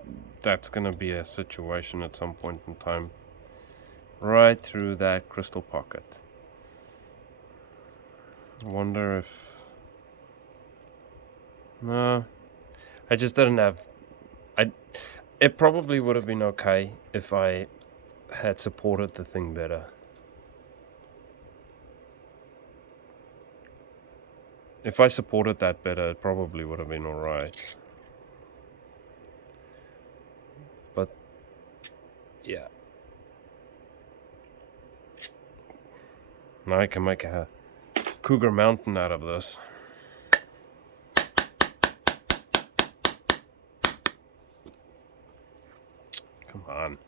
that's gonna be a situation at some point in time. Right through that crystal pocket. I wonder if... No. I just didn't have... It probably would have been okay if I had supported the thing better. If I supported that better, it probably would have been alright. But, yeah. Now I can make a Cougar Mountain out of this. Come on.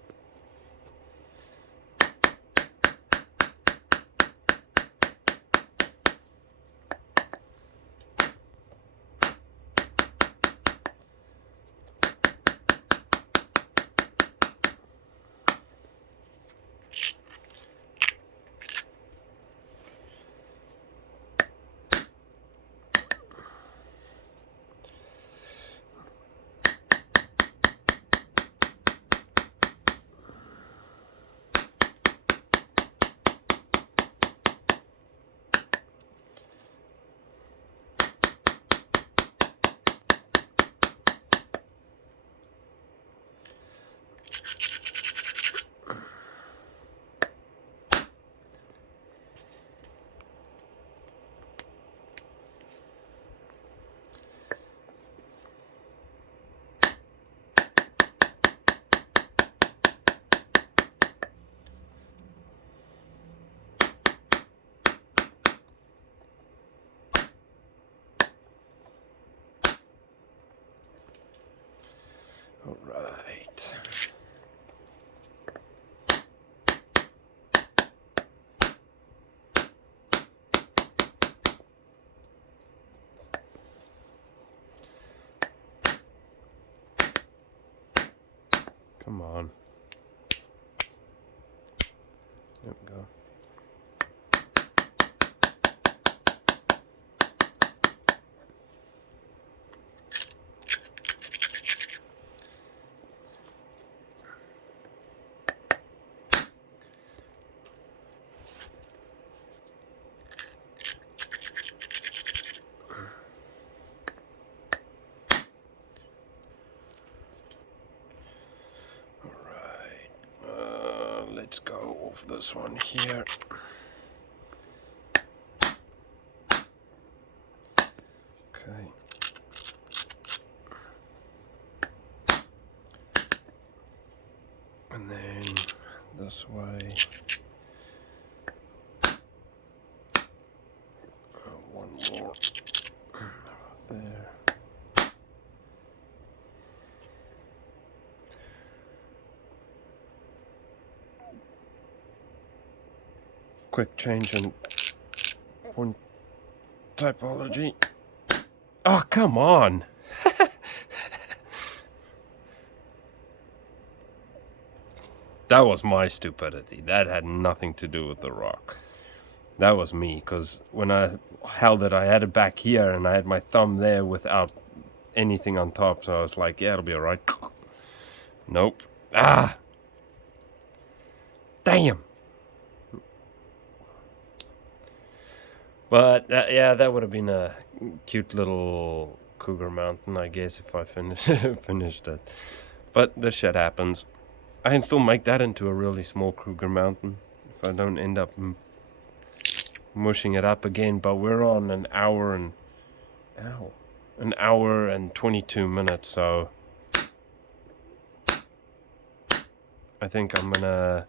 Alright. Come on. There we go. off this one here. Okay. And then this way. One more there. Quick change in point typology. Oh, come on! That was my stupidity. That had nothing to do with the rock. That was me, because when I held it, I had it back here, and I had my thumb there without anything on top, so I was like, yeah, it'll be alright. Nope. Ah! Damn! But, yeah, that would have been a cute little cougar mountain, I guess, if I finished it. But this shit happens. I can still make that into a really small cougar mountain if I don't end up mushing it up again. But we're on an hour and 22 minutes, so I think I'm gonna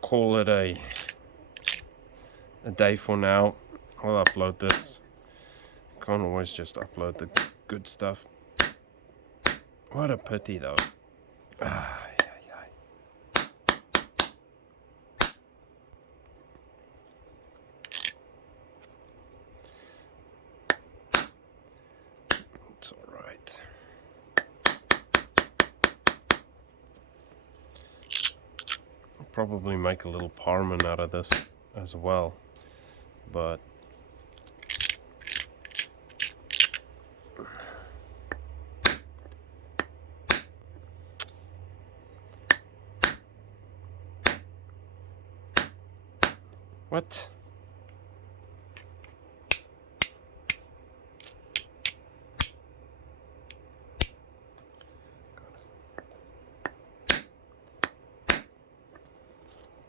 call it a day for now. I'll upload this. Can't always just upload the good stuff. What a pity, though. It's alright. I'll probably make a little parman out of this as well, but what?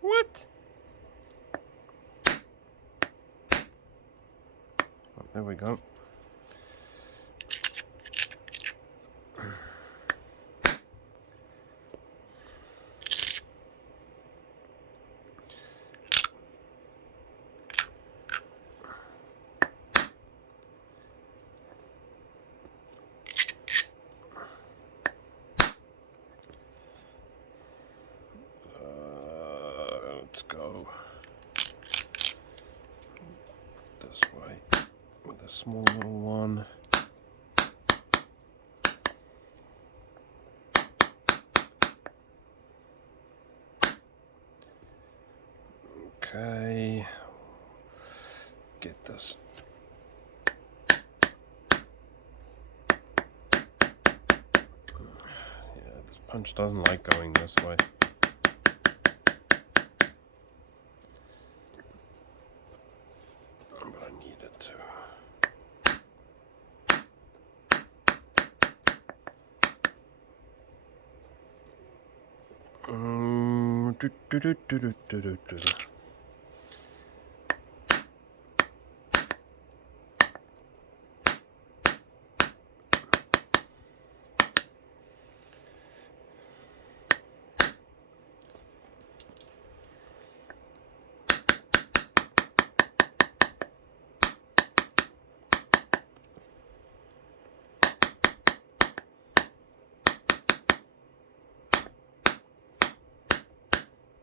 What? Oh, there we go. Let's go this way with a small little one. Okay, get this. Yeah, this punch doesn't like going this way. But I need it to.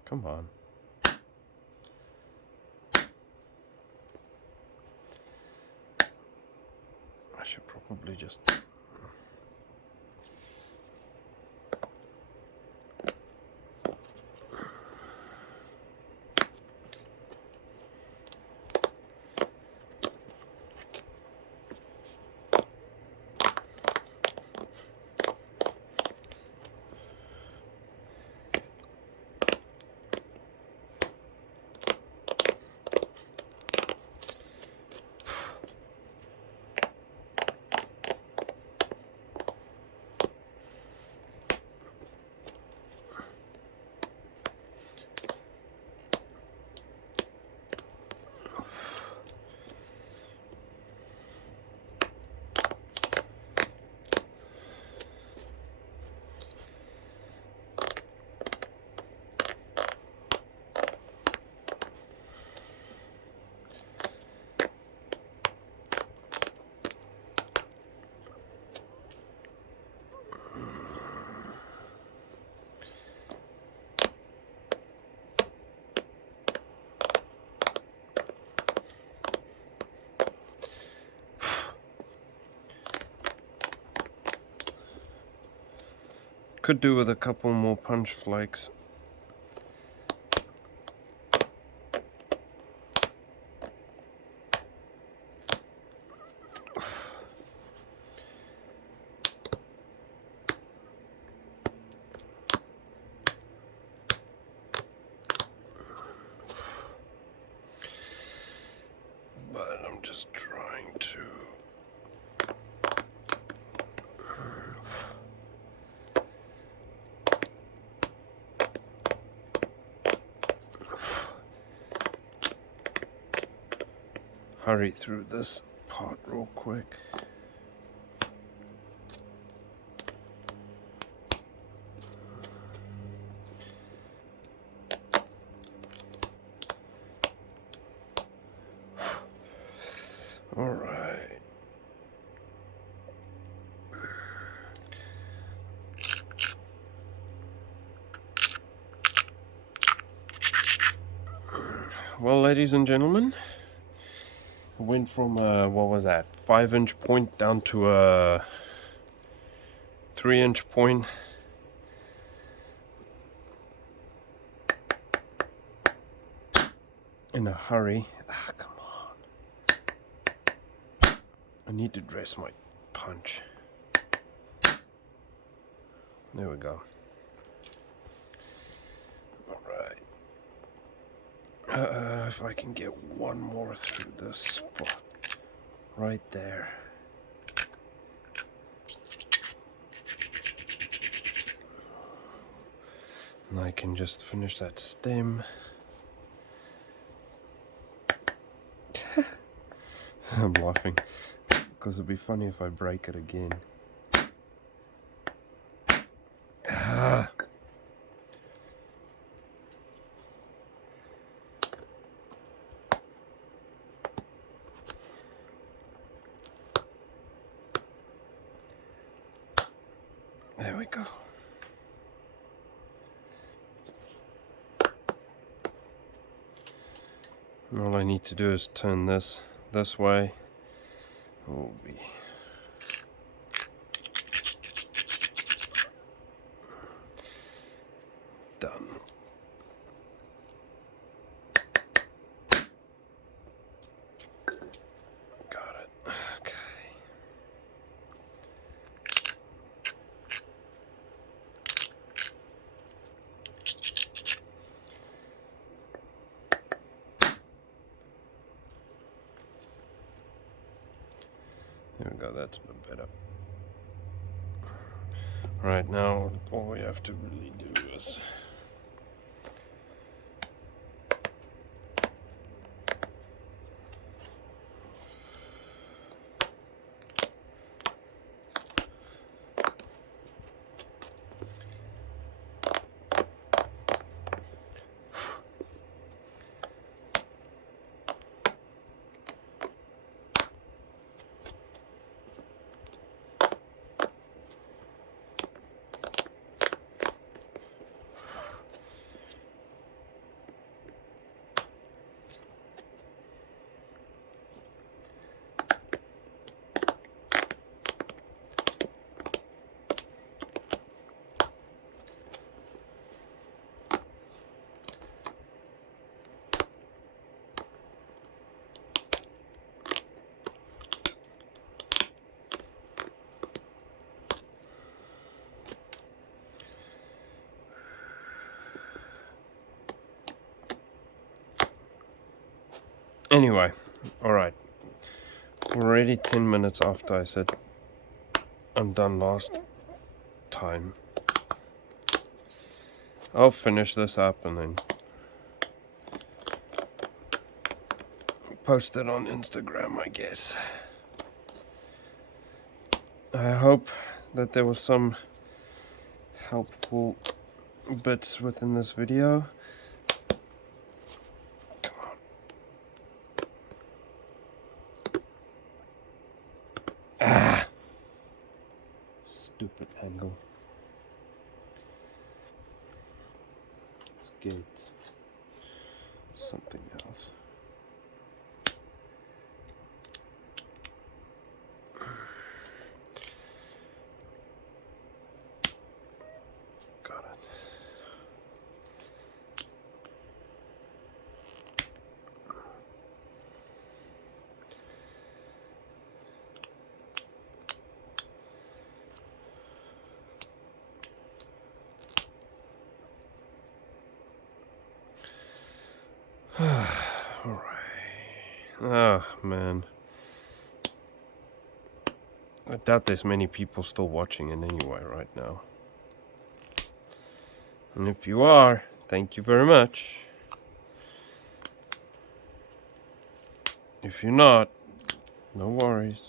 Come on. I should probably just... Could do with a couple more punch flakes. But I'm just trying to hurry through this part real quick. All right. Well, ladies and gentlemen, I went from what was that, 5-inch point down to a 3-inch point. In a hurry. Ah, come on. I need to dress my punch. There we go. Alright. If I can get one more through this spot. Right there. And I can just finish that stem. I'm laughing because it'd be funny if I break it again. Ah. There we go. All I need to do is turn this way. We'll be done. Got it. Okay. There we go, that's a bit better. Right now, all we have to really do is anyway, alright. We're already 10 minutes after I said I'm done last time. I'll finish this up and then post it on Instagram, I guess. I hope that there was some helpful bits within this video. Come on. Ah! Stupid angle. Let's get something else. Ah, man. I doubt there's many people still watching it anyway right now. And if you are, thank you very much. If you're not, no worries.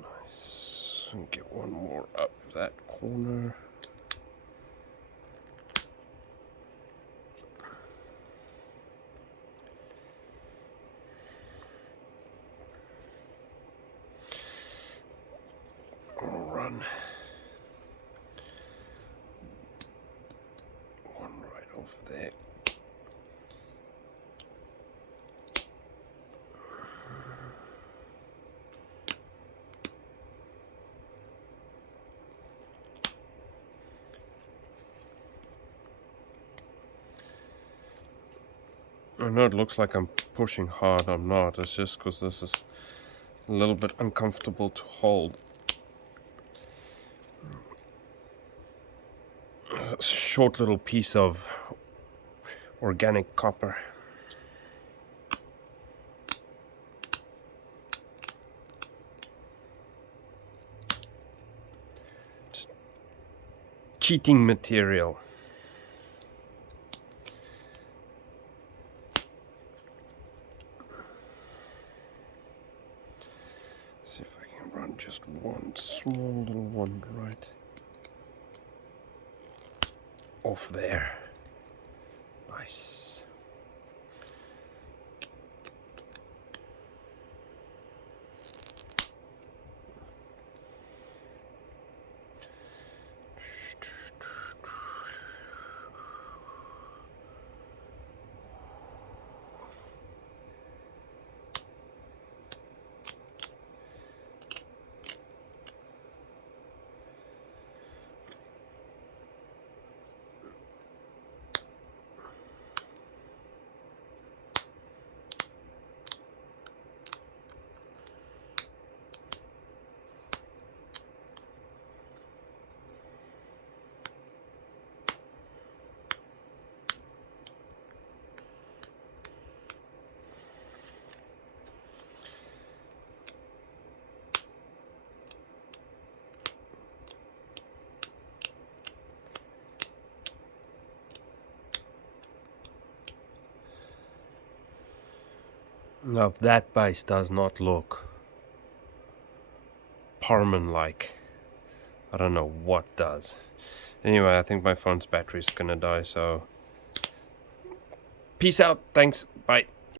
Nice. And get one more up that corner. I'll run one right off there. I know it looks like I'm pushing hard, I'm not. It's just because this is a little bit uncomfortable to hold. A short little piece of organic copper. It's cheating material. See if I can run just one small little one right off there. Nice. Now, if that base does not look Parman-like, I don't know what does. Anyway, I think my phone's battery's gonna die, so peace out. Thanks. Bye.